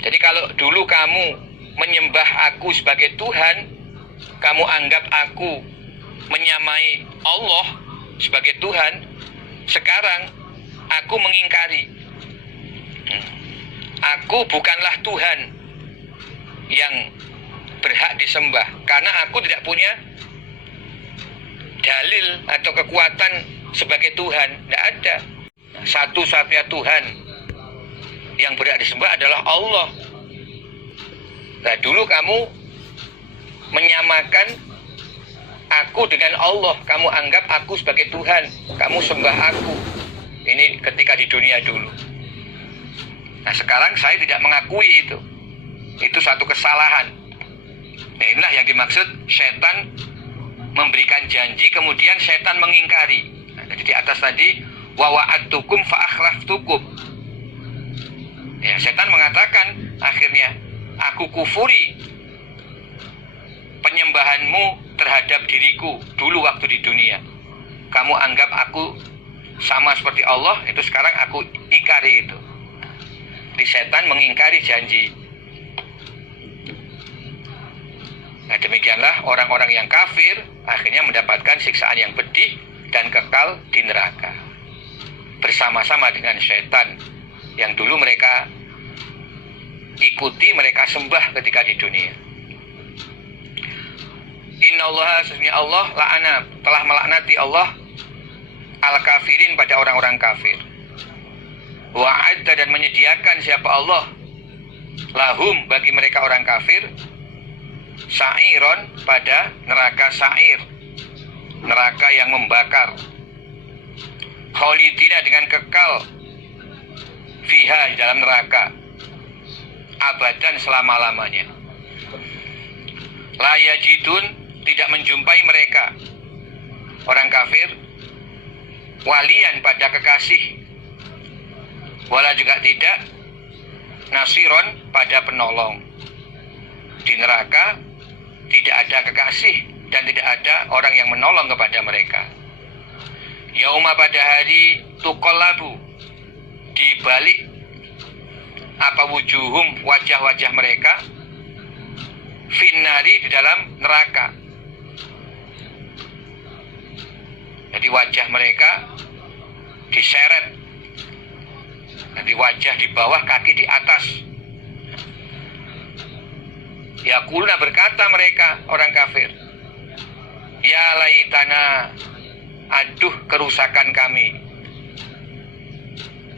Jadi kalau dulu kamu menyembah aku sebagai Tuhan, kamu anggap aku menyamai Allah sebagai Tuhan, sekarang aku mengingkari. Aku bukanlah Tuhan yang berhak disembah, karena aku tidak punya dalil atau kekuatan sebagai Tuhan. Tidak ada. Satu-satunya Tuhan yang berhak disembah adalah Allah. Nah, dulu kamu menyamakan aku dengan Allah. Kamu anggap aku sebagai Tuhan. Kamu sembah aku. Ini ketika di dunia dulu. Nah, sekarang saya tidak mengakui itu. Itu satu kesalahan. Nah, inilah yang dimaksud setan memberikan janji, kemudian setan mengingkari. Nah, jadi di atas tadi, wa wa'adtukum fa akhlaftukum. Ya, setan mengatakan akhirnya, aku kufuri penyembahanmu terhadap diriku dulu waktu di dunia. Kamu anggap aku sama seperti Allah, itu sekarang aku ingkari itu. Di setan mengingkari janji. Nah, demikianlah orang-orang yang kafir akhirnya mendapatkan siksaan yang pedih dan kekal di neraka. Bersama-sama dengan setan yang dulu mereka ikuti, mereka sembah ketika di dunia. Innallaha, sesungguhnya Allah la'ana, telah melaknati Allah al-kafirin pada orang-orang kafir. Wa'adda, dan menyediakan siapa Allah lahum, bagi mereka orang kafir, sa'iron, pada neraka sa'ir, neraka yang membakar, khalidina, dengan kekal, fiha, di dalam neraka, abadan selama-lamanya. La yajidun, tidak menjumpai mereka orang kafir walian pada kekasih, wala juga tidak nasiron pada penolong. Di neraka tidak ada kekasih dan tidak ada orang yang menolong kepada mereka. Yauma, pada hari tuqallabu, dibalik apa wujuhum, wajah-wajah mereka, finnari, di dalam neraka. Jadi wajah mereka diseret, nanti wajah di bawah, kaki di atas. Yaquluna, berkata mereka orang kafir, ya laitana, aduh kerusakan kami.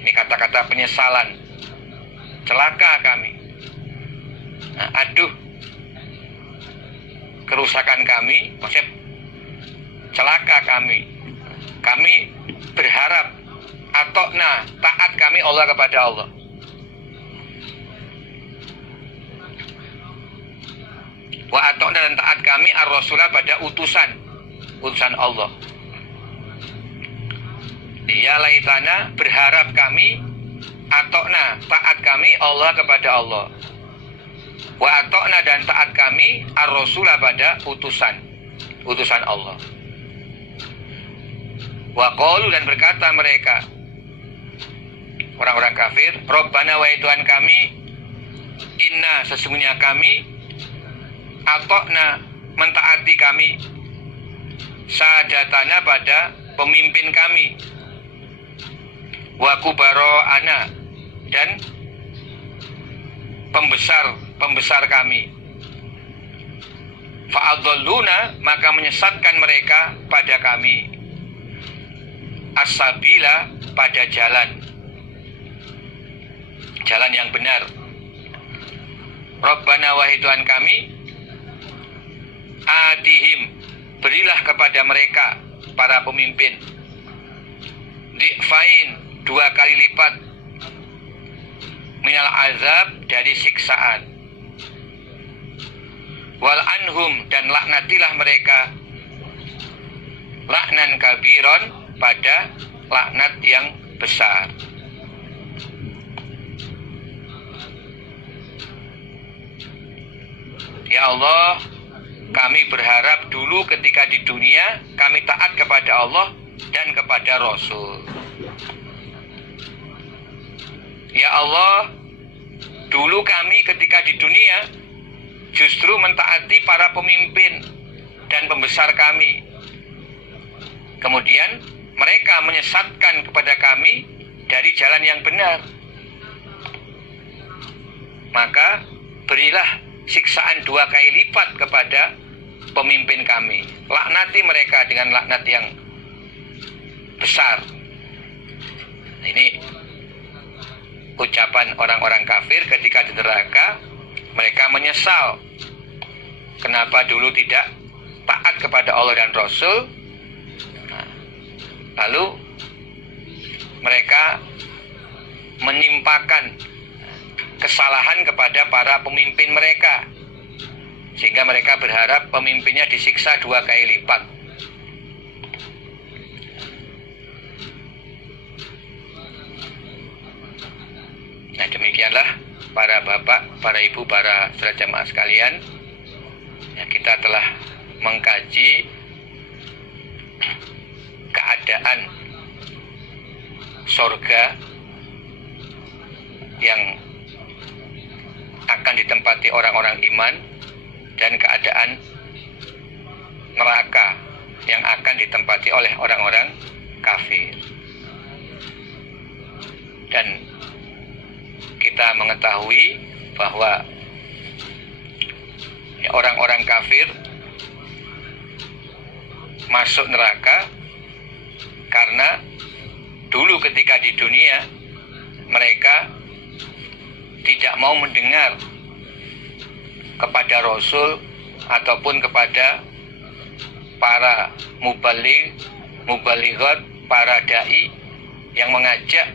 Ini kata-kata penyesalan, celaka kami. Nah, aduh kerusakan kami, maksudnya celaka kami. Kami berharap atokna, taat kami Allah kepada Allah. Wa atokna, dan taat kami ar-rasulah, pada utusan Allah. Ya laitana, berharap kami, atokna, taat kami Allah kepada Allah. Wa atokna, dan taat kami ar-rasulah, pada utusan Allah. Wa qalu, dan berkata mereka orang-orang kafir, Rabbana, wahai Tuhan kami, inna, sesungguhnya kami, atokna, mentaati kami, sadatana, pada pemimpin kami, wa kubaro'ana, dan pembesar kami. Fa'adhalluna, maka menyesatkan mereka pada kami, as-sabila, pada jalan yang benar. Rabbana, wahai Tuhan kami, atihim, berilah kepada mereka, para pemimpin, di'fain, 2 kali lipat, minal azab, dari siksaan, wal anhum, dan laknatilah mereka, laknan kabiron, pada laknat yang besar. Ya Allah, kami berharap dulu ketika di dunia kami taat kepada Allah dan kepada Rasul. Ya Allah, dulu kami ketika di dunia justru mentaati para pemimpin dan pembesar kami. Kemudian mereka menyesatkan kepada kami dari jalan yang benar. Maka berilah siksaan 2 kali lipat kepada pemimpin kami. Laknati mereka dengan laknat yang besar. Ini ucapan orang-orang kafir ketika di neraka. Mereka menyesal kenapa dulu tidak taat kepada Allah dan Rasul. Lalu mereka menimpakan kesalahan kepada para pemimpin mereka, sehingga mereka berharap pemimpinnya disiksa 2 kali lipat. Nah, demikianlah para bapak, para ibu, para saudara jamaah sekalian, ya, kita telah mengkaji keadaan surga yang akan ditempati orang-orang iman dan keadaan neraka yang akan ditempati oleh orang-orang kafir. Dan kita mengetahui bahwa orang-orang kafir masuk neraka karena dulu ketika di dunia mereka tidak mau mendengar kepada Rasul ataupun kepada para mubalighat, para dai yang mengajak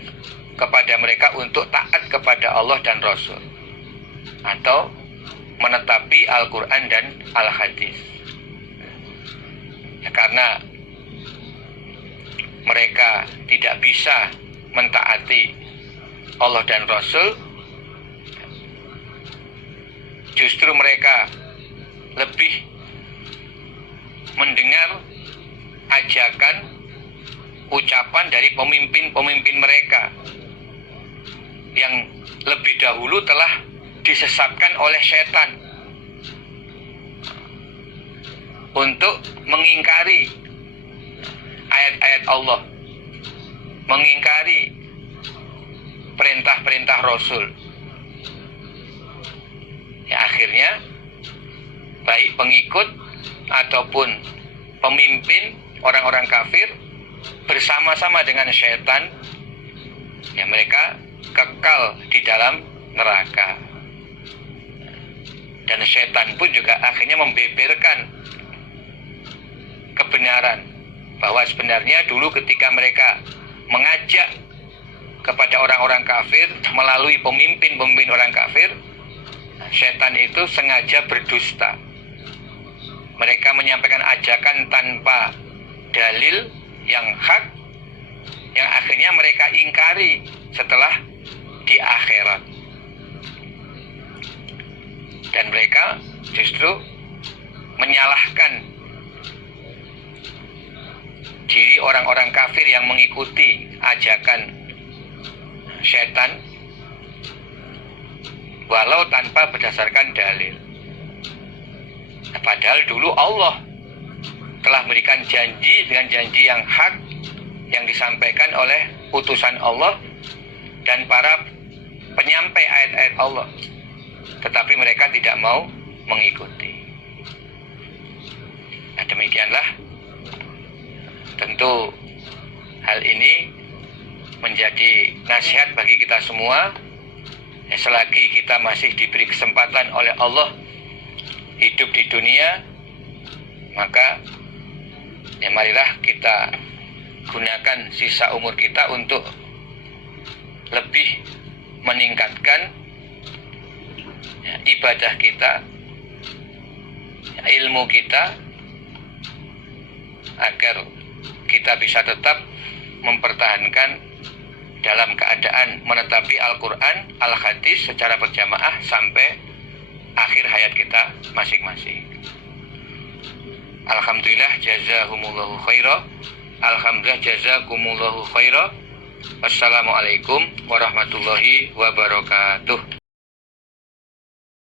kepada mereka untuk taat kepada Allah dan Rasul. atau menetapi Al-Quran dan Al-Hadis. Ya, karena mereka tidak bisa mentaati Allah dan Rasul, justru mereka lebih mendengar ajakan, ucapan dari pemimpin-pemimpin mereka yang lebih dahulu telah disesatkan oleh setan untuk mengingkari ayat-ayat Allah, mengingkari perintah-perintah Rasul. Ya, akhirnya baik pengikut ataupun pemimpin orang-orang kafir bersama-sama dengan setan, ya mereka kekal di dalam neraka. Dan setan pun juga akhirnya membeberkan kebenaran bahwa sebenarnya dulu ketika mereka mengajak kepada orang-orang kafir melalui pemimpin-pemimpin orang kafir, setan itu sengaja berdusta. Mereka menyampaikan ajakan tanpa dalil yang hak, yang akhirnya mereka ingkari setelah di akhirat. Dan mereka justru menyalahkan diri orang-orang kafir yang mengikuti ajakan setan, walau tanpa berdasarkan dalil. Padahal dulu Allah telah memberikan janji dengan janji yang hak yang disampaikan oleh utusan Allah dan para penyampai ayat-ayat Allah, tetapi mereka tidak mau mengikuti. Nah, demikianlah tentu hal ini menjadi nasihat bagi kita semua. Ya, selagi kita masih diberi kesempatan oleh Allah hidup di dunia, maka ya marilah kita gunakan sisa umur kita untuk lebih meningkatkan ya, ibadah kita, ya, ilmu kita, agar kita bisa tetap mempertahankan dalam keadaan menetapi Al-Quran, Al-Hadis secara berjamaah sampai akhir hayat kita masing-masing. Alhamdulillah, jazahumullahu khairah. Alhamdulillah, jazakumullahu khairah. Wassalamualaikum warahmatullahi wabarakatuh.